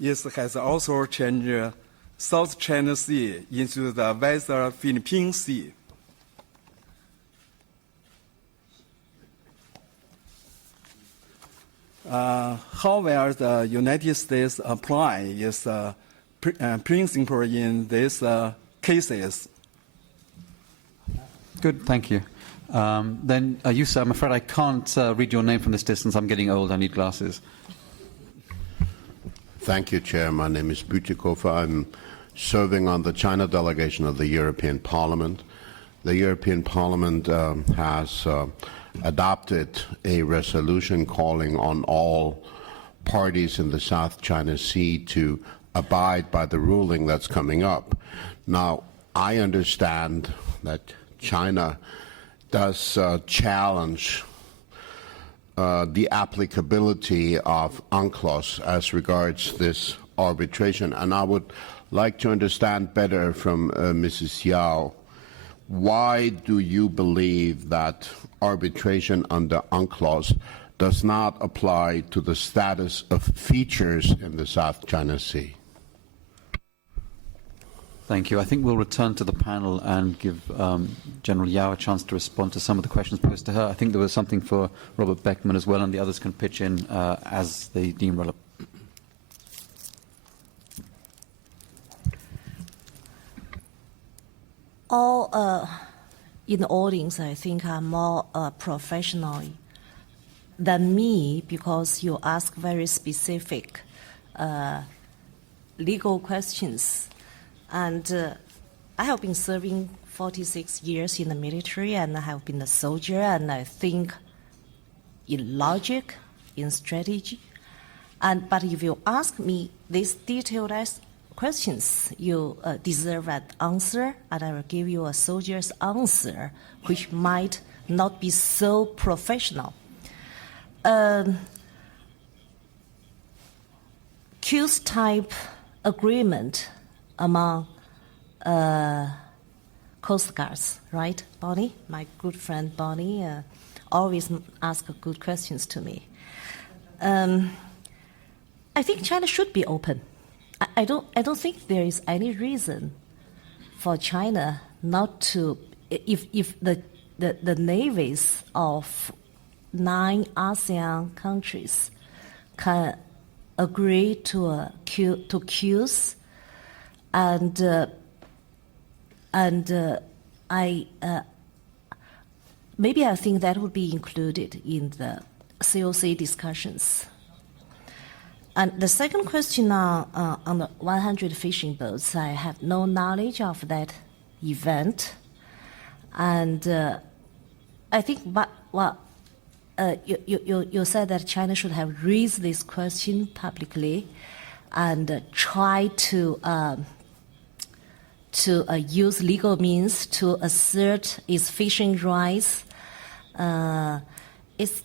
It has also changed South China Sea into the Western Philippine Sea. How will the United States apply its principle in these cases? Good, thank you. Then, you, sir, I'm afraid I can't read your name from this distance. I'm getting old. I need glasses. Thank you, Chair. My name is Bütikofer. I'm serving on the China delegation of the European Parliament. The European Parliament has adopted a resolution calling on all parties in the South China Sea to abide by the ruling that's coming up. Now, I understand that China does challenge the applicability of UNCLOS as regards this arbitration, and I would like to understand better from Mrs. Yao, why do you believe that arbitration under UNCLOS does not apply to the status of features in the South China Sea? Thank you. I think we'll return to the panel and give General Yao a chance to respond to some of the questions posed to her. I think there was something for Robert Beckman as well, and the others can pitch in as they deem relevant. All in the audience, I think, are more professional than me because you ask very specific legal questions. And I have been serving 46 years in the military, and I have been a soldier, and I think in logic, in strategy. But if you ask me these detailed questions, you deserve an answer, and I will give you a soldier's answer, which might not be so professional. Q's type agreement among Coast Guards, right, Bonnie? My good friend Bonnie always asks good questions to me. I think China should be open. I don't think there is any reason for China not to. If the navies of 9 ASEAN countries can agree to queues, and maybe I think that would be included in the COC discussions. And the second question on the 100 fishing boats, I have no knowledge of that event, and I think you said that China should have raised this question publicly and try to use legal means to assert its fishing rights. It's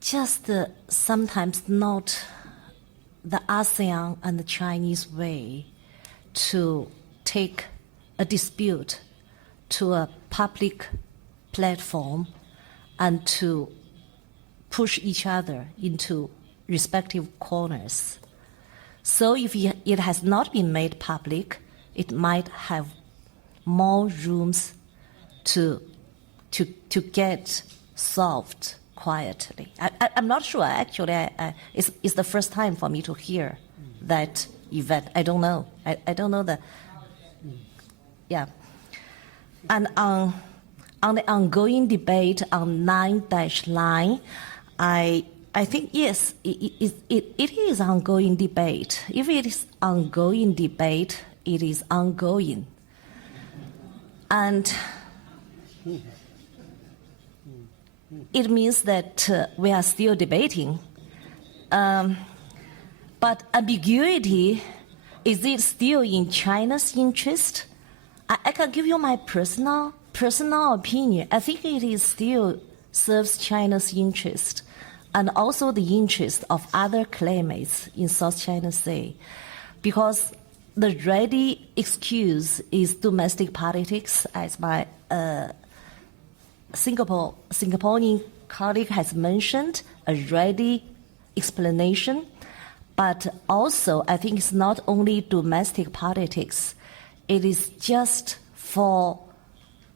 just sometimes not the ASEAN and the Chinese way to take a dispute to a public platform and to push each other into respective corners. So if it has not been made public, it might have more rooms to get solved quietly. I'm not sure. Actually, it's the first time for me to hear that event. I don't know. I don't know the. Yeah. And on the ongoing debate on 9-line, I think yes, it is ongoing debate. If it is ongoing debate, it is ongoing, and it means that we are still debating. But ambiguity, is it still in China's interest? I can give you my personal opinion. I think it is still serves China's interest and also the interest of other claimants in South China Sea, because the ready excuse is domestic politics, as my Singaporean colleague has mentioned, a ready explanation. But also, I think it's not only domestic politics. It is just for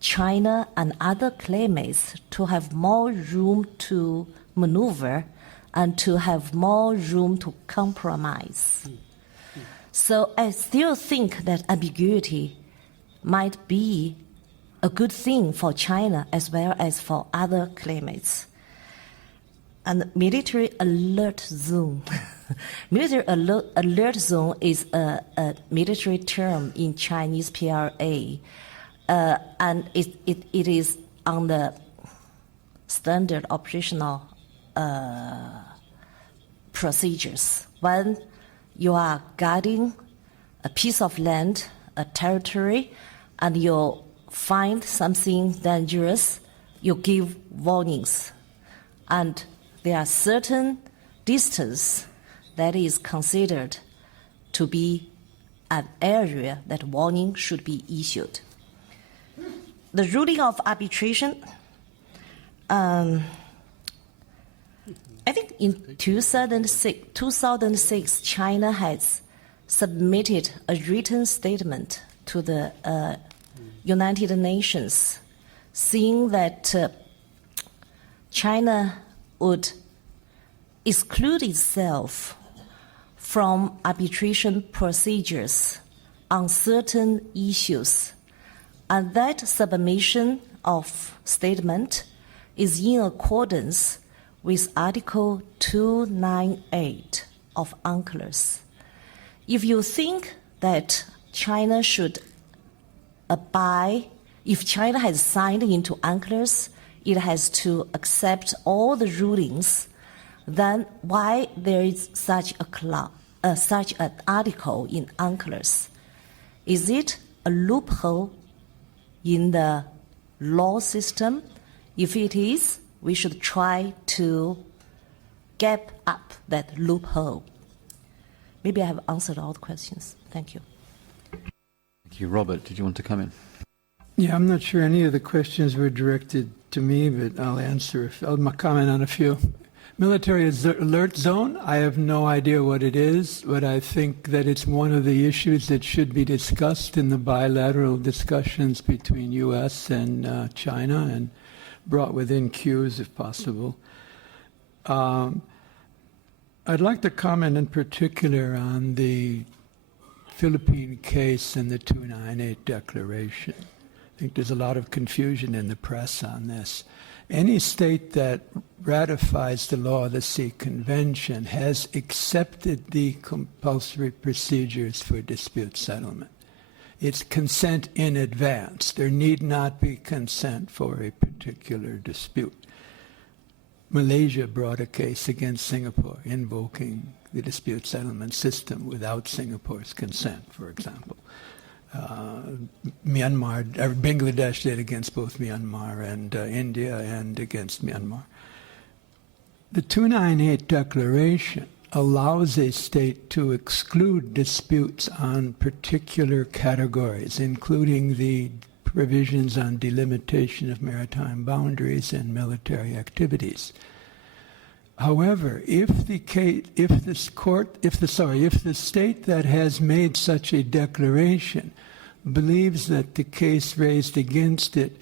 China and other claimants to have more room to maneuver and to have more room to compromise. So I still think that ambiguity might be a good thing for China as well as for other claimants. And military alert zone. Military alert zone is a military term in Chinese PRA, and it is on the standard operational procedures. When you are guarding a piece of land, a territory, and you find something dangerous, you give warnings. And there are certain distance that is considered to be an area that warning should be issued. The ruling of arbitration, I think in 2006, China has submitted a written statement to the United Nations, saying that China would exclude itself from arbitration procedures on certain issues. And that submission of statement is in accordance with Article 298 of UNCLOS. If you think that China should abide, if China has signed into UNCLOS, it has to accept all the rulings, then why there is such an article in UNCLOS? Is it a loophole in the law system? If it is, we should try to gap up that loophole. Maybe I have answered all the questions. Thank you. Thank you. Robert, did you want to come in? Yeah, I'm not sure any of the questions were directed to me, but I'll answer. I'll comment on a few. Military alert zone, I have no idea what it is, but I think that it's one of the issues that should be discussed in the bilateral discussions between U.S. and China and brought within queues if possible. I'd like to comment in particular on the Philippine case and the 298 declaration. I think there's a lot of confusion in the press on this. Any state that ratifies the Law of the Sea Convention has accepted the compulsory procedures for dispute settlement. It's consent in advance. There need not be consent for a particular dispute. Malaysia brought a case against Singapore invoking the dispute settlement system without Singapore's consent, for example. Bangladesh did against both Myanmar and India and against Myanmar. The 298 declaration allows a state to exclude disputes on particular categories, including the provisions on delimitation of maritime boundaries and military activities. However, if the state that has made such a declaration believes that the case raised against it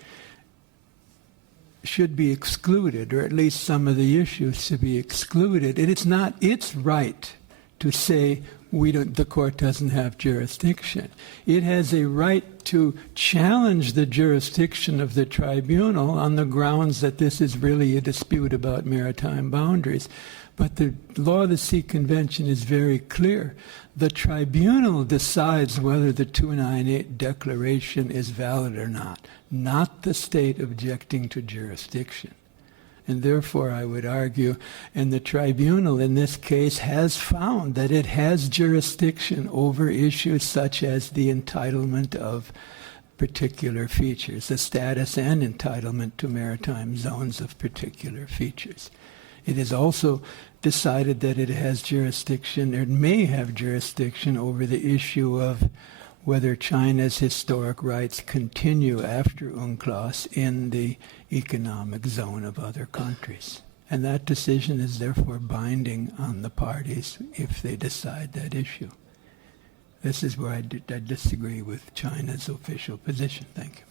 should be excluded, or at least some of the issues should be excluded, it's not its right to say the court doesn't have jurisdiction. It has a right to challenge the jurisdiction of the tribunal on the grounds that this is really a dispute about maritime boundaries. But the Law of the Sea Convention is very clear. The tribunal decides whether the 298 declaration is valid or not the state objecting to jurisdiction. And therefore, I would argue, and the tribunal in this case has found that it has jurisdiction over issues such as the entitlement of particular features, the status and entitlement to maritime zones of particular features. It has also decided that it has jurisdiction, or it may have jurisdiction, over the issue of whether China's historic rights continue after UNCLOS in the economic zone of other countries. And that decision is therefore binding on the parties if they decide that issue. This is where I disagree with China's official position. Thank you.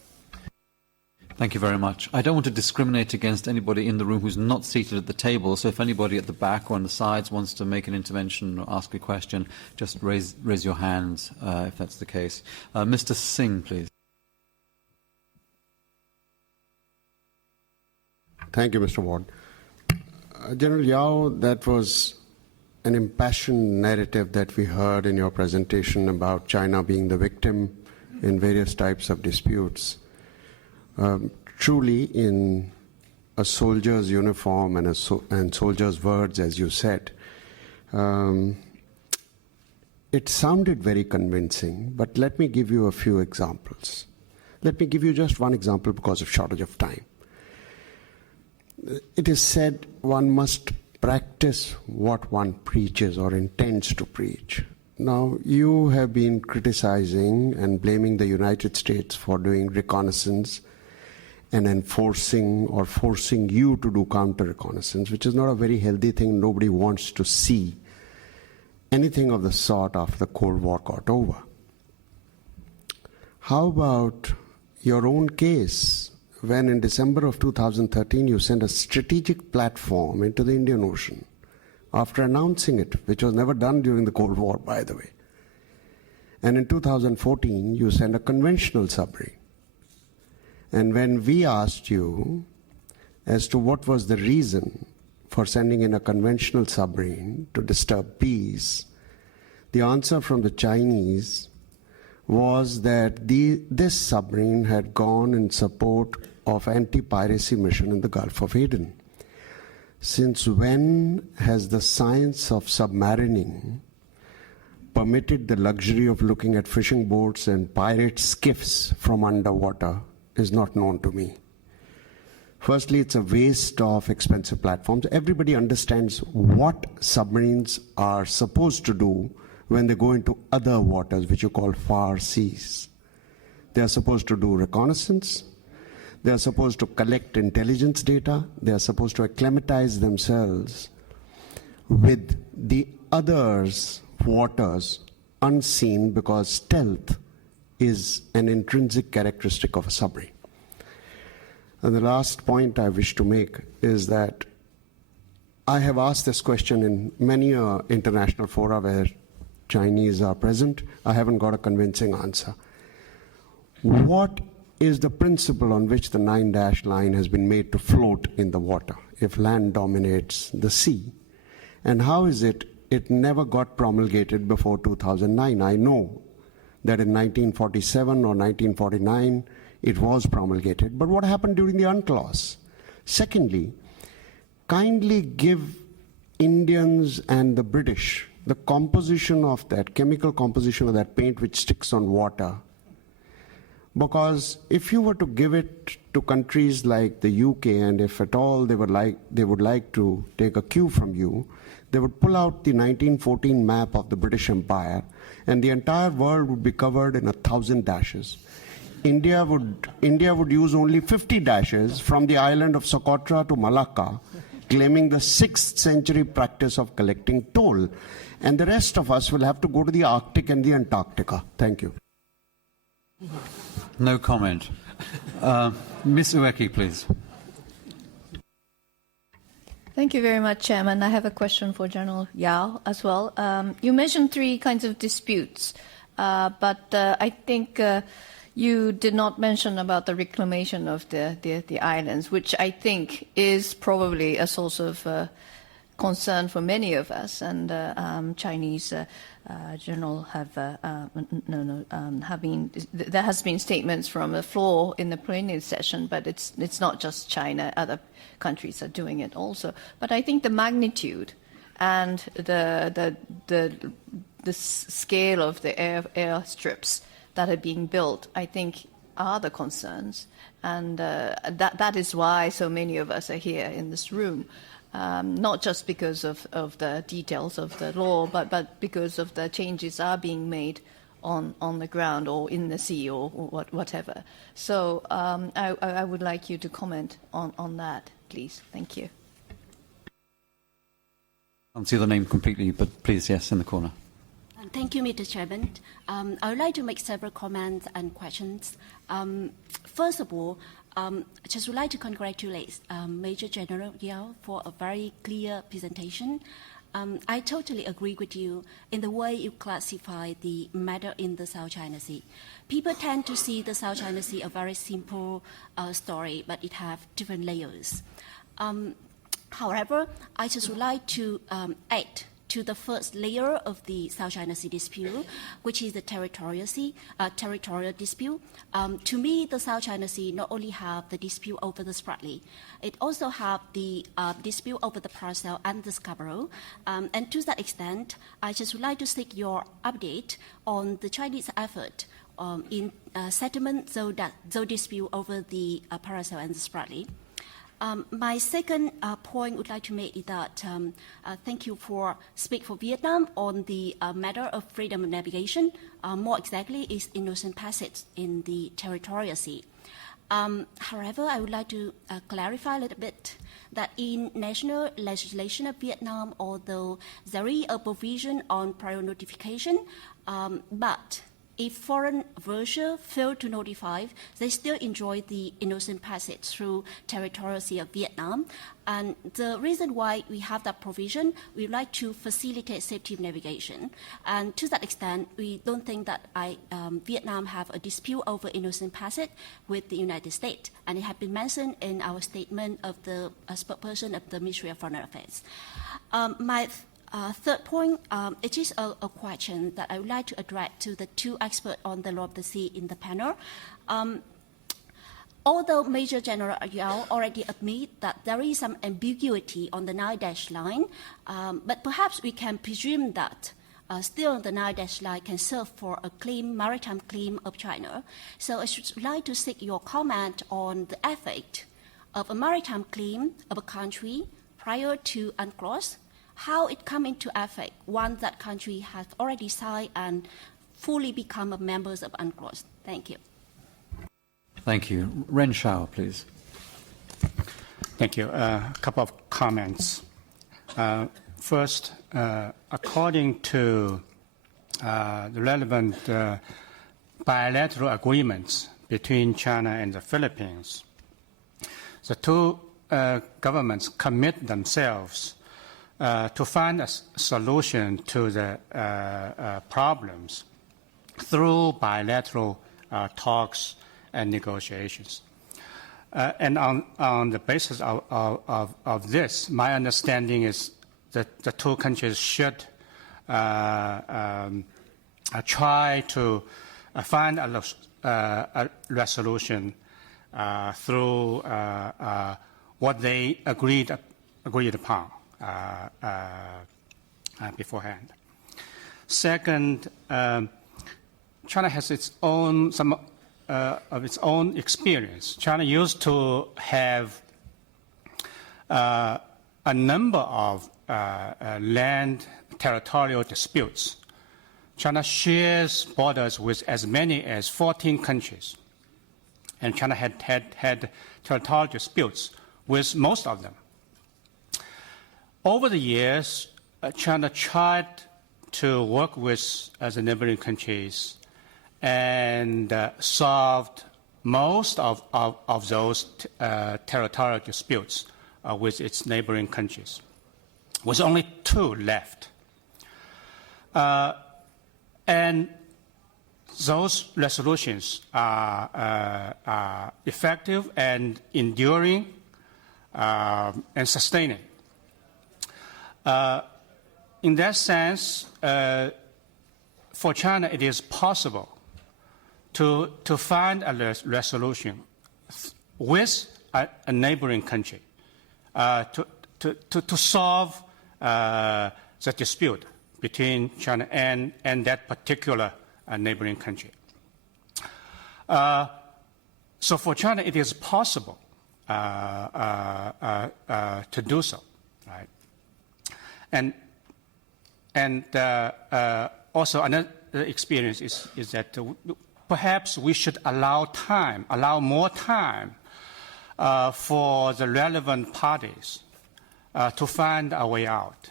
Thank you very much. I don't want to discriminate against anybody in the room who's not seated at the table, so if anybody at the back or on the sides wants to make an intervention or ask a question, just raise your hands if that's the case. Mr. Singh, please. Thank you, Mr. Ward. General Yao, that was an impassioned narrative that we heard in your presentation about China being the victim in various types of disputes. Truly, in a soldier's uniform and soldier's words, as you said, it sounded very convincing, but let me give you a few examples. Let me give you just one example because of shortage of time. It is said one must practice what one preaches or intends to preach. Now, you have been criticizing and blaming the United States for doing reconnaissance and enforcing or forcing you to do counter-reconnaissance, which is not a very healthy thing. Nobody wants to see anything of the sort after the Cold War got over. How about your own case, when in December of 2013 you sent a strategic platform into the Indian Ocean after announcing it, which was never done during the Cold War, by the way. And in 2014, you sent a conventional submarine. And when we asked you as to what was the reason for sending in a conventional submarine to disturb peace, the answer from the Chinese was that this submarine had gone in support of anti-piracy mission in the Gulf of Aden. Since when has the science of submarining permitted the luxury of looking at fishing boats and pirate skiffs from underwater is not known to me. Firstly, it's a waste of expensive platforms. Everybody understands what submarines are supposed to do when they go into other waters, which you call far seas. They are supposed to do reconnaissance. They are supposed to collect intelligence data. They are supposed to acclimatize themselves with the others' waters unseen, because stealth is an intrinsic characteristic of a submarine. And the last point I wish to make is that I have asked this question in many international fora where Chinese are present. I haven't got a convincing answer. What is the principle on which the 9-dash line has been made to float in the water if land dominates the sea? And how is it never got promulgated before 2009? I know that in 1947 or 1949 it was promulgated, but what happened during the UNCLOS? Secondly, kindly give Indians and the British the composition of that, chemical composition of that paint which sticks on water. Because if you were to give it to countries like the UK, and if at all they would like to take a cue from you, they would pull out the 1914 map of the British Empire, and the entire world would be covered in 1,000 dashes. India would use only 50 dashes from the island of Socotra to Malacca, claiming the 6th century practice of collecting toll. And the rest of us will have to go to the Arctic and the Antarctica. Thank you. No comment. Ms. Ueki, please. Thank you very much, Chairman. I have a question for General Yao as well. You mentioned 3 kinds of disputes, but I think you did not mention about the reclamation of the islands, which I think is probably a source of concern for many of us. And Chinese general have been. There has been statements from the floor in the plenary session, but it's not just China. Other countries are doing it also. But I think the magnitude and the scale of the airstrips that are being built, I think, are the concerns, and that is why so many of us are here in this room. Not just because of the details of the law, but because of the changes are being made on the ground or in the sea or whatever. So I would like you to comment on that, please. Thank you. I can't see the name completely, but please, yes, in the corner. Thank you, Mr. Chairman. I would like to make several comments and questions. First of all, I just would like to congratulate Major General Yao for a very clear presentation. I totally agree with you in the way you classify the matter in the South China Sea. People tend to see the South China Sea a very simple story, but it has different layers. However, I just would like to add to the first layer of the South China Sea dispute, which is the territorial dispute. To me, the South China Sea not only have the dispute over the Spratly, it also have the dispute over the parcel and the Scarborough. And to that extent, I just would like to seek your update on the Chinese effort in settlement zone dispute over the parcel and the Spratly. My second point would like to make is that thank you for speak for Vietnam on the matter of freedom of navigation. More exactly, is innocent passage in the territorial sea. However, I would like to clarify a little bit that in national legislation of Vietnam, although there is a provision on prior notification, but if foreign vessels fail to notify, they still enjoy the innocent passage through territorial sea of Vietnam. And the reason why we have that provision, we would like to facilitate safety of navigation. And to that extent, we don't think that Vietnam have a dispute over innocent passage with the United States. And it has been mentioned in our statement of the spokesperson of the Ministry of Foreign Affairs. My third point, it is a question that I would like to address to the 2 experts on the law of the sea in the panel. Although Major General Yao already admit that there is some ambiguity on the 9-dash line, but perhaps we can presume that still the 9-dash line can serve for a claim, maritime claim of China. So I should like to seek your comment on the effect of a maritime claim of a country prior to UNCLOS, how it come into effect once that country has already signed and fully become a members of UNCLOS. Thank you. Thank you. Ren Shao, please. Thank you. A couple of comments. First, according to the relevant bilateral agreements between China and the Philippines, the 2 governments commit themselves to find a solution to the problems through bilateral talks and negotiations. And on the basis of this, my understanding is that the two countries should try to find a resolution through what they agreed upon beforehand. Second, China has its own of its own experience. China used to have a number of land territorial disputes. China shares borders with as many as 14 countries, and China had territorial disputes with most of them. Over the years, China tried to work with the neighboring countries and solved most of those territorial disputes with its neighboring countries, with only 2 left. And those resolutions are effective and enduring and sustaining. In that sense, for China, it is possible to find a resolution with a neighboring country to solve the dispute between China and that particular neighboring country. So for China, it is possible to do so, right? And also another experience is that perhaps we should allow more time for the relevant parties to find a way out.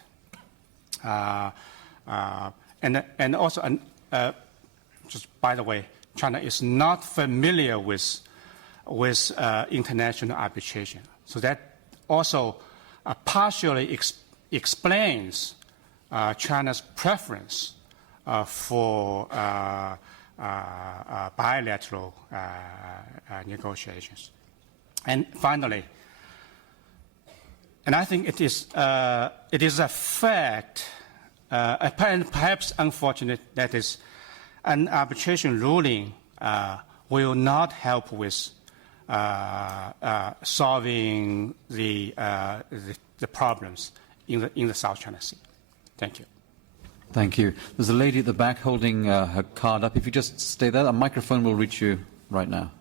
And also, just by the way, China is not familiar with international arbitration. So that also partially explains China's preference for bilateral negotiations. And finally, and I think it is a fact, and perhaps unfortunate, that is, an arbitration ruling will not help with solving the problems in the South China Sea. Thank you. Thank you. There's a lady at the back holding her card up. If you just stay there, a microphone will reach you right now.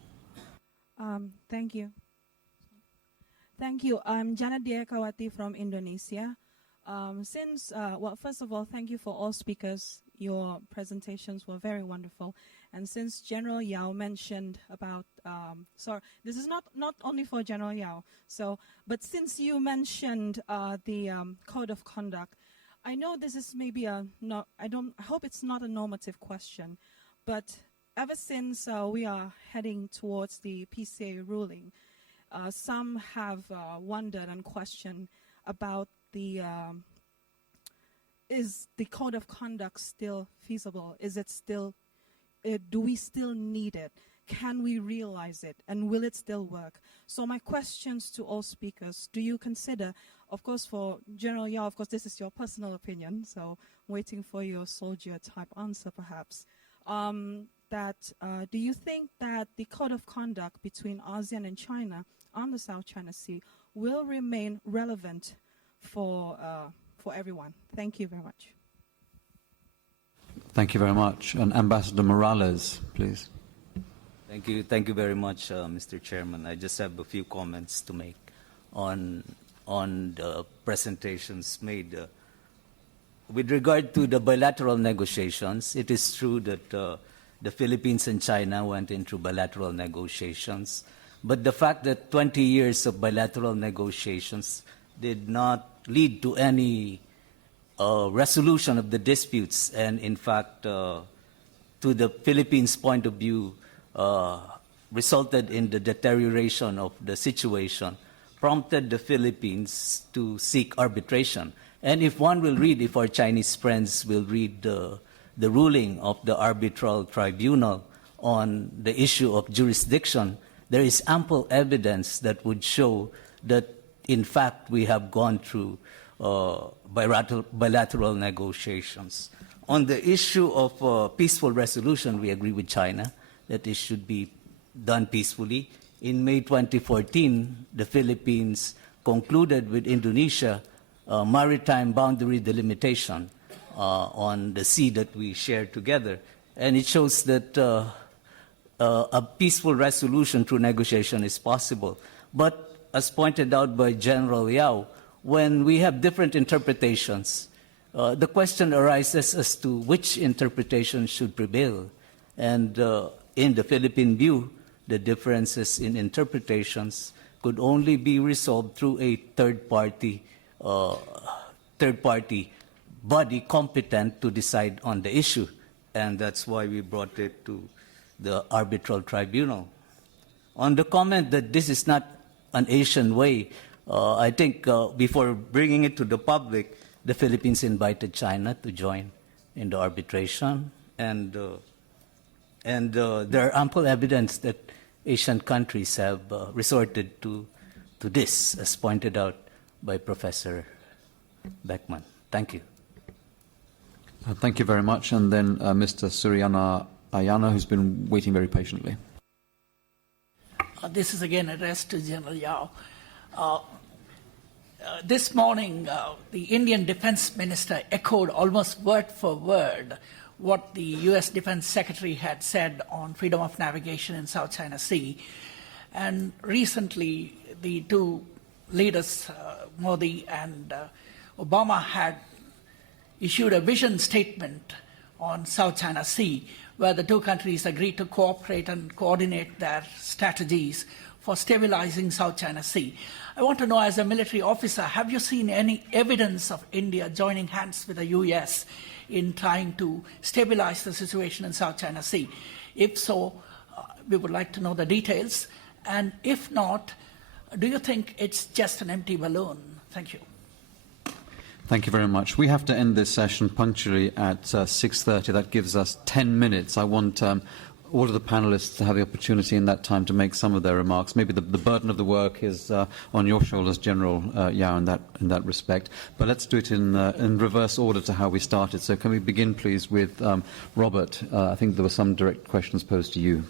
Thank you. Thank you. I'm Jana Diakawati from Indonesia. Well, first of all, thank you for all speakers. Your presentations were very wonderful. And since General Yao mentioned about, sorry, this is not only for General Yao, but since you mentioned the code of conduct, I know this is maybe I hope it's not a normative question, but ever since we are heading towards the PCA ruling, some have wondered and questioned about is the code of conduct still feasible? Is it still, do we still need it? Can we realize it? And will it still work? So my questions to all speakers, do you consider, of course for General Yao, of course this is your personal opinion, so waiting for your soldier type answer perhaps, do you think that the code of conduct between ASEAN and China on the South China Sea will remain relevant for everyone? Thank you very much. Thank you very much. And Ambassador Morales, please. Thank you very much, Mr. Chairman. I just have a few comments to make on the presentations made. With regard to the bilateral negotiations, it is true that the Philippines and China went into bilateral negotiations, but the fact that 20 years of bilateral negotiations did not lead to any resolution of the disputes, and in fact, to the Philippines' point of view, resulted in the deterioration of the situation, prompted the Philippines to seek arbitration. And if one will read, if our Chinese friends will read the ruling of the arbitral tribunal on the issue of jurisdiction, there is ample evidence that would show that, in fact, we have gone through bilateral negotiations. On the issue of peaceful resolution, we agree with China that it should be done peacefully. In May 2014, the Philippines concluded with Indonesia maritime boundary delimitation on the sea that we share together. And it shows that a peaceful resolution through negotiation is possible. But as pointed out by General Yao, when we have different interpretations, the question arises as to which interpretation should prevail. And in the Philippine view, the differences in interpretations could only be resolved through a third-party body competent to decide on the issue. And that's why we brought it to the arbitral tribunal. On the comment that this is not an Asian way, I think before bringing it to the public, the Philippines invited China to join in the arbitration, and there are ample evidence that Asian countries have resorted to this, as pointed out by Professor Beckman. Thank you. Thank you very much. And then Mr. Suryana Ayana, who's been waiting very patiently. This is again addressed to General Yao. This morning, the Indian Defense Minister echoed almost word for word what the U.S. Defense Secretary had said on freedom of navigation in South China Sea. And recently, the two leaders, Modi and Obama, had issued a vision statement on South China Sea, where the two countries agreed to cooperate and coordinate their strategies for stabilizing South China Sea. I want to know, as a military officer, have you seen any evidence of India joining hands with the US in trying to stabilize the situation in South China Sea? If so, we would like to know the details. And if not, do you think it's just an empty balloon? Thank you. Thank you very much. We have to end this session punctually at 6:30. That gives us 10 minutes. I want all of the panelists to have the opportunity in that time to make some of their remarks. Maybe the burden of the work is on your shoulders, General Yao, in that respect. But let's do it in reverse order to how we started. So can we begin, please, with Robert? I think there were some direct questions posed to you.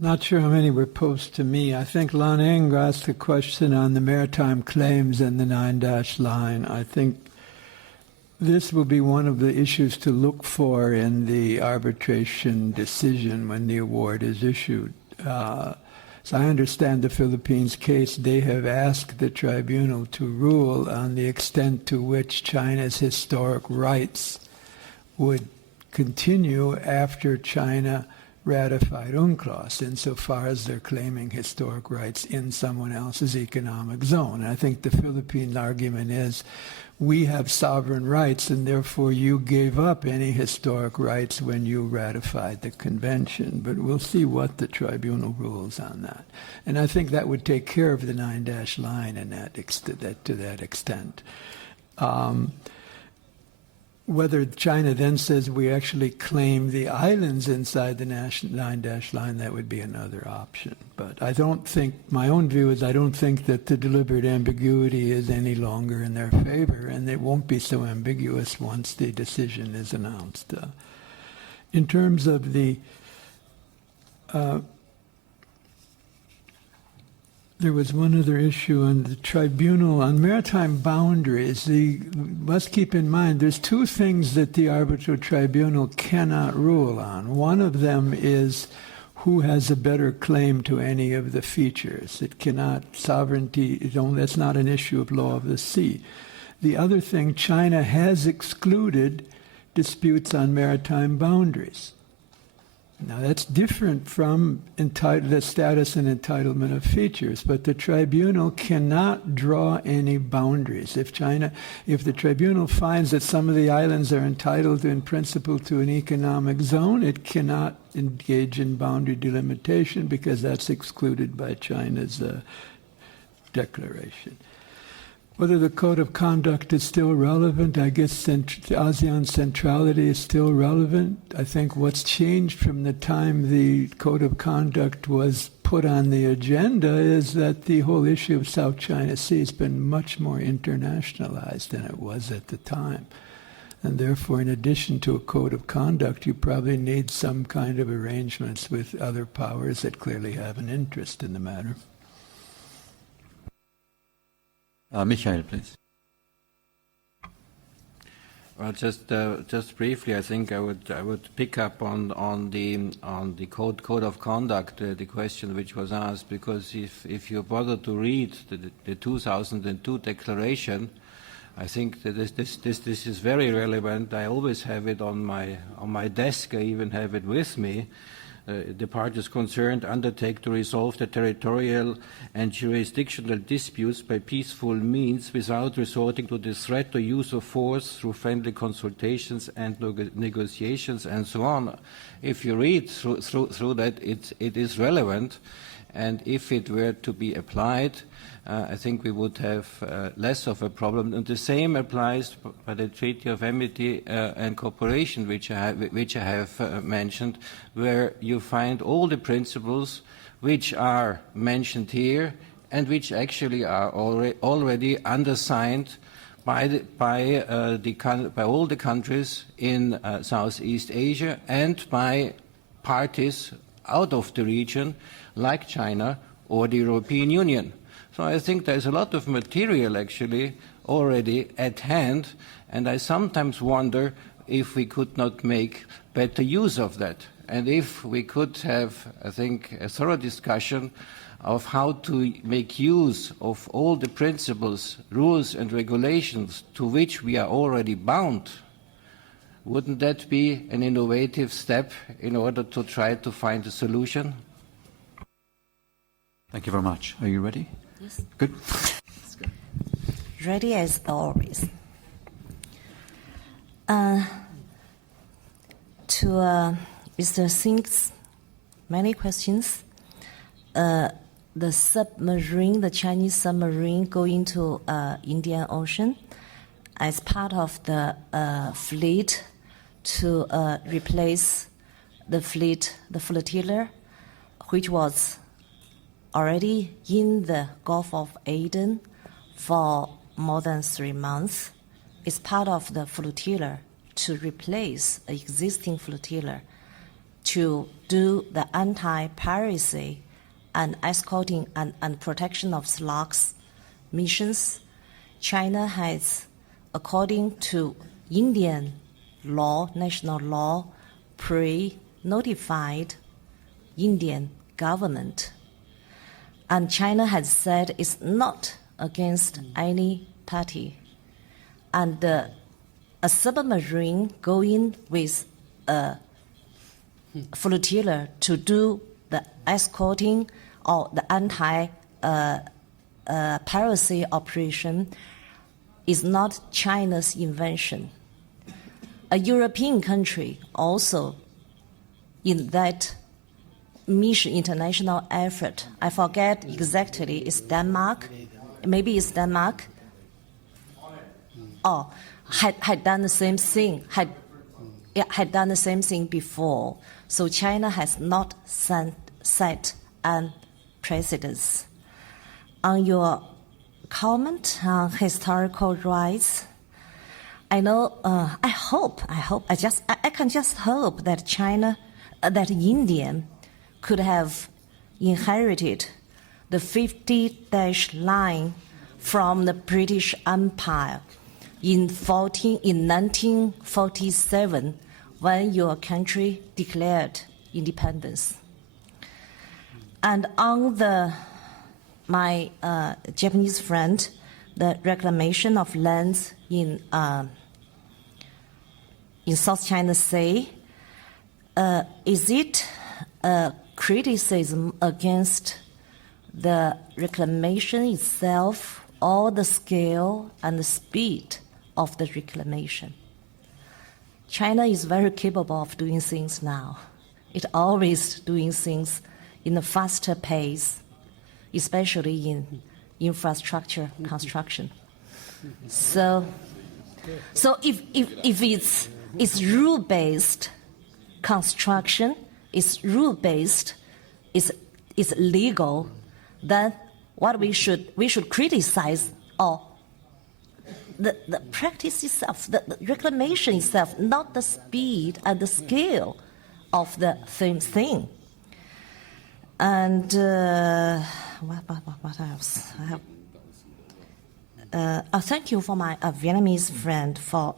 Not sure how many were posed to me. I think Lan Eng asked a question on the maritime claims and the 9-dash line. I think this will be one of the issues to look for in the arbitration decision when the award is issued. As I understand the Philippines case, they have asked the tribunal to rule on the extent to which China's historic rights would continue after China ratified UNCLOS, insofar as they're claiming historic rights in someone else's economic zone. And I think the Philippine argument is, we have sovereign rights, and therefore you gave up any historic rights when you ratified the convention. But we'll see what the tribunal rules on that. And I think that would take care of the 9-dash line in to that extent. Whether China then says we actually claim the islands inside the 9-dash line, that would be another option. But I don't think, my own view is I don't think that the deliberate ambiguity is any longer in their favor, and it won't be so ambiguous once the decision is announced. In terms of the there was one other issue on the tribunal on maritime boundaries. You must keep in mind there's two things that the arbitral tribunal cannot rule on. One of them is who has a better claim to any of the features. It cannot, sovereignty, that's not an issue of law of the sea. The other thing, China has excluded disputes on maritime boundaries. Now, that's different from the status and entitlement of features, but the tribunal cannot draw any boundaries. If the tribunal finds that some of the islands are entitled in principle to an economic zone, it cannot engage in boundary delimitation because that's excluded by China's declaration. Whether the code of conduct is still relevant, I guess ASEAN centrality is still relevant. I think what's changed from the time the code of conduct was put on the agenda is that the whole issue of South China Sea has been much more internationalized than it was at the time. And therefore, in addition to a code of conduct, you probably need some kind of arrangements with other powers that clearly have an interest in the matter. Michael, please. Well, just briefly, I think I would pick up on the code of conduct, the question which was asked, because if you bother to read the 2002 declaration, I think that this is very relevant. I always have it on my desk. I even have it with me. The parties concerned undertake to resolve the territorial and jurisdictional disputes by peaceful means without resorting to the threat or use of force through friendly consultations and negotiations and so on. If you read through that, it is relevant, and if it were to be applied, I think we would have less of a problem. And the same applies by the Treaty of Amity and Cooperation, which I have mentioned, where you find all the principles which are mentioned here and which actually are already undersigned by all the countries in Southeast Asia and by parties out of the region, like China or the European Union. So I think there's a lot of material actually already at hand, and I sometimes wonder if we could not make better use of that, and if we could have, I think, a thorough discussion of how to make use of all the principles, rules and regulations to which we are already bound. Wouldn't that be an innovative step in order to try to find a solution? Thank you very much. Are you ready? Yes. Good. Ready as always. To Mr. Singh's many questions, the Chinese submarine going to Indian Ocean as part of the fleet to replace the flotilla, which was already in the Gulf of Aden for more than 3 months, is part of the flotilla to replace the existing flotilla to do the anti-piracy and escorting and protection of slugs missions. China has, according to Indian law, national law, pre-notified Indian government. And China has said it's not against any party. And a submarine going with a flotilla to do the escorting or the anti-piracy operation is not China's invention. A European country also in that mission, international effort, I forget exactly, it's Denmark, maybe it's Denmark, had done the same thing, had done the same thing before. So China has not set an precedence. On your comment on historical rights, I know, I can just hope that that India could have inherited the 50-dash line from the British Empire in 1947 when your country declared independence. And on my Japanese friend, the reclamation of lands in South China Sea, is it a criticism against the reclamation itself or the scale and the speed of the reclamation? China is very capable of doing things now. It's always doing things in a faster pace, especially in infrastructure construction. So if it's rule-based construction, it's rule-based, it's legal, then what we should criticize or the practice itself, the reclamation itself, not the speed and the scale of the same thing. And what else? Thank you for my Vietnamese friend for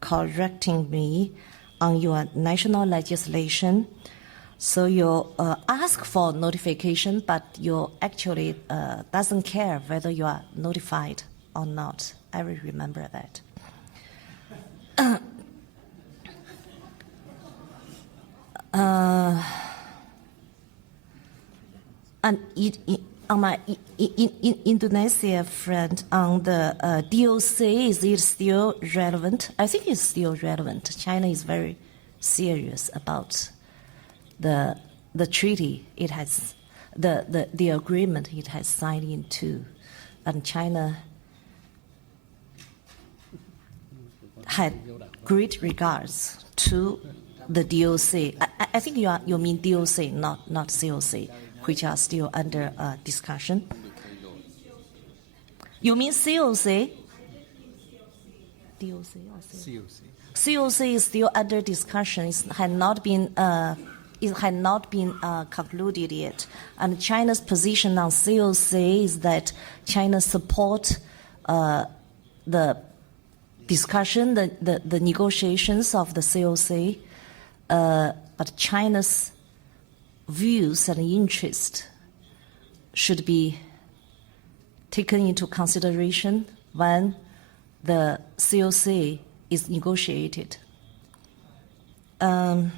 correcting me on your national legislation. So you ask for notification, but you actually doesn't care whether you are notified or not. I will remember that. And on my Indonesia friend, on the DOC, is it still relevant? I think it's still relevant. China is very serious about the treaty it has, the agreement it has signed into, and China had great regards to the DOC. I think you mean DOC, not COC, which are still under discussion. You mean COC? DOC or COC? COC is still under discussion. It had not been concluded yet. And China's position on COC is that China supports the discussion, the negotiations of the COC, but China's views and interests should be taken into consideration when the COC is negotiated. On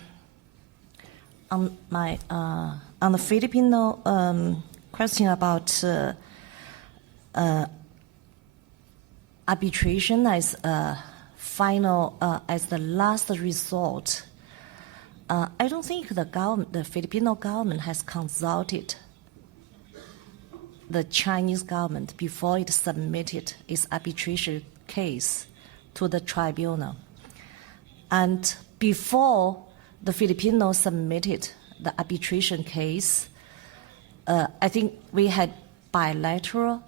the Filipino question about arbitration as as the last resort, I don't think the Filipino government has consulted the Chinese government before it submitted its arbitration case to the tribunal. And before the Filipinos submitted the arbitration case, I think we had bilateral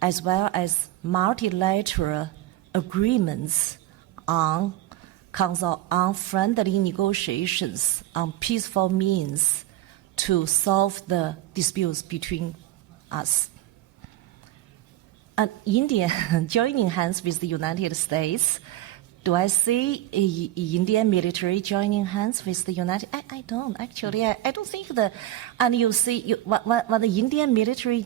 as well as multilateral agreements on friendly negotiations on peaceful means to solve the disputes between us. And India joining hands with the United States, do I see Indian military joining hands with the United? I don't actually. I don't think and you see when the Indian military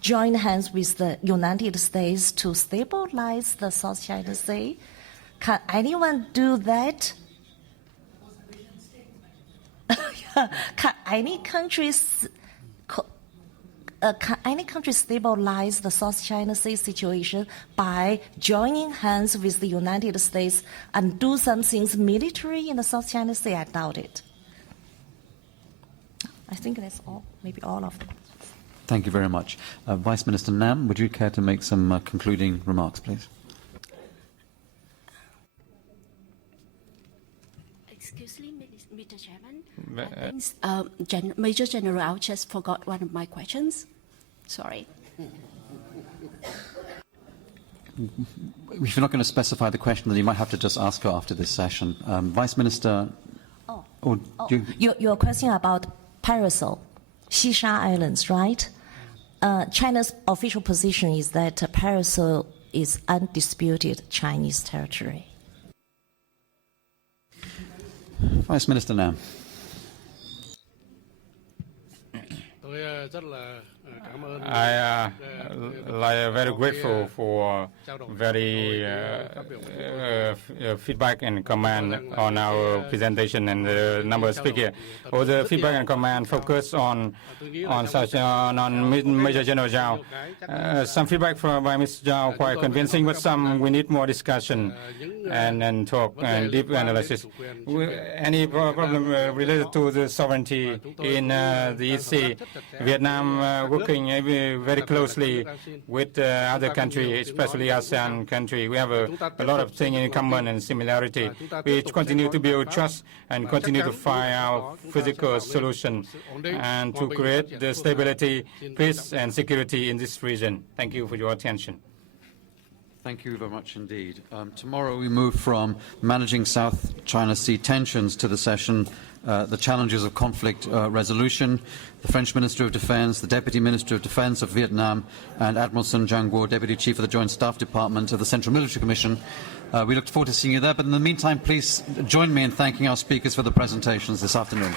join hands with the United States to stabilize the South China Sea. Can anyone do that? Can any country stabilize the South China Sea situation by joining hands with the United States and do some things military in the South China Sea? I doubt it. I think that's all, maybe all of them. Thank you very much. Vice Minister Nam, would you care to make some concluding remarks, please? Excuse me, Mr. Chairman. Major General, I just forgot one of my questions. Sorry. If you're not going to specify the question, then you might have to just ask her after this session. Vice Minister... Your question about Paracel, Xisha Islands, right? China's official position is that Paracel is undisputed Chinese territory. Vice Minister Nam. I very grateful for very feedback and comment on our presentation and the number of speakers. All the feedback and comment focus on Major General Zhao. Some feedback by Mr. Zhao quite convincing, but some we need more discussion and talk and deep analysis. Any problem related to the sovereignty in the EC Vietnam working very closely with other countries, especially ASEAN countries. We have a lot of things in common and similarity. We continue to build trust and continue to find out physical solutions and to create the stability, peace and security in this region. Thank you for your attention. Thank you very much indeed. Tomorrow we move from managing South China Sea tensions to the session, the challenges of conflict resolution. The French Minister of Defense, the Deputy Minister of Defense of Vietnam, and Admiral Sun Jianguo, Deputy Chief of the Joint Staff Department of the Central Military Commission. We look forward to seeing you there, but in the meantime, please join me in thanking our speakers for the presentations this afternoon.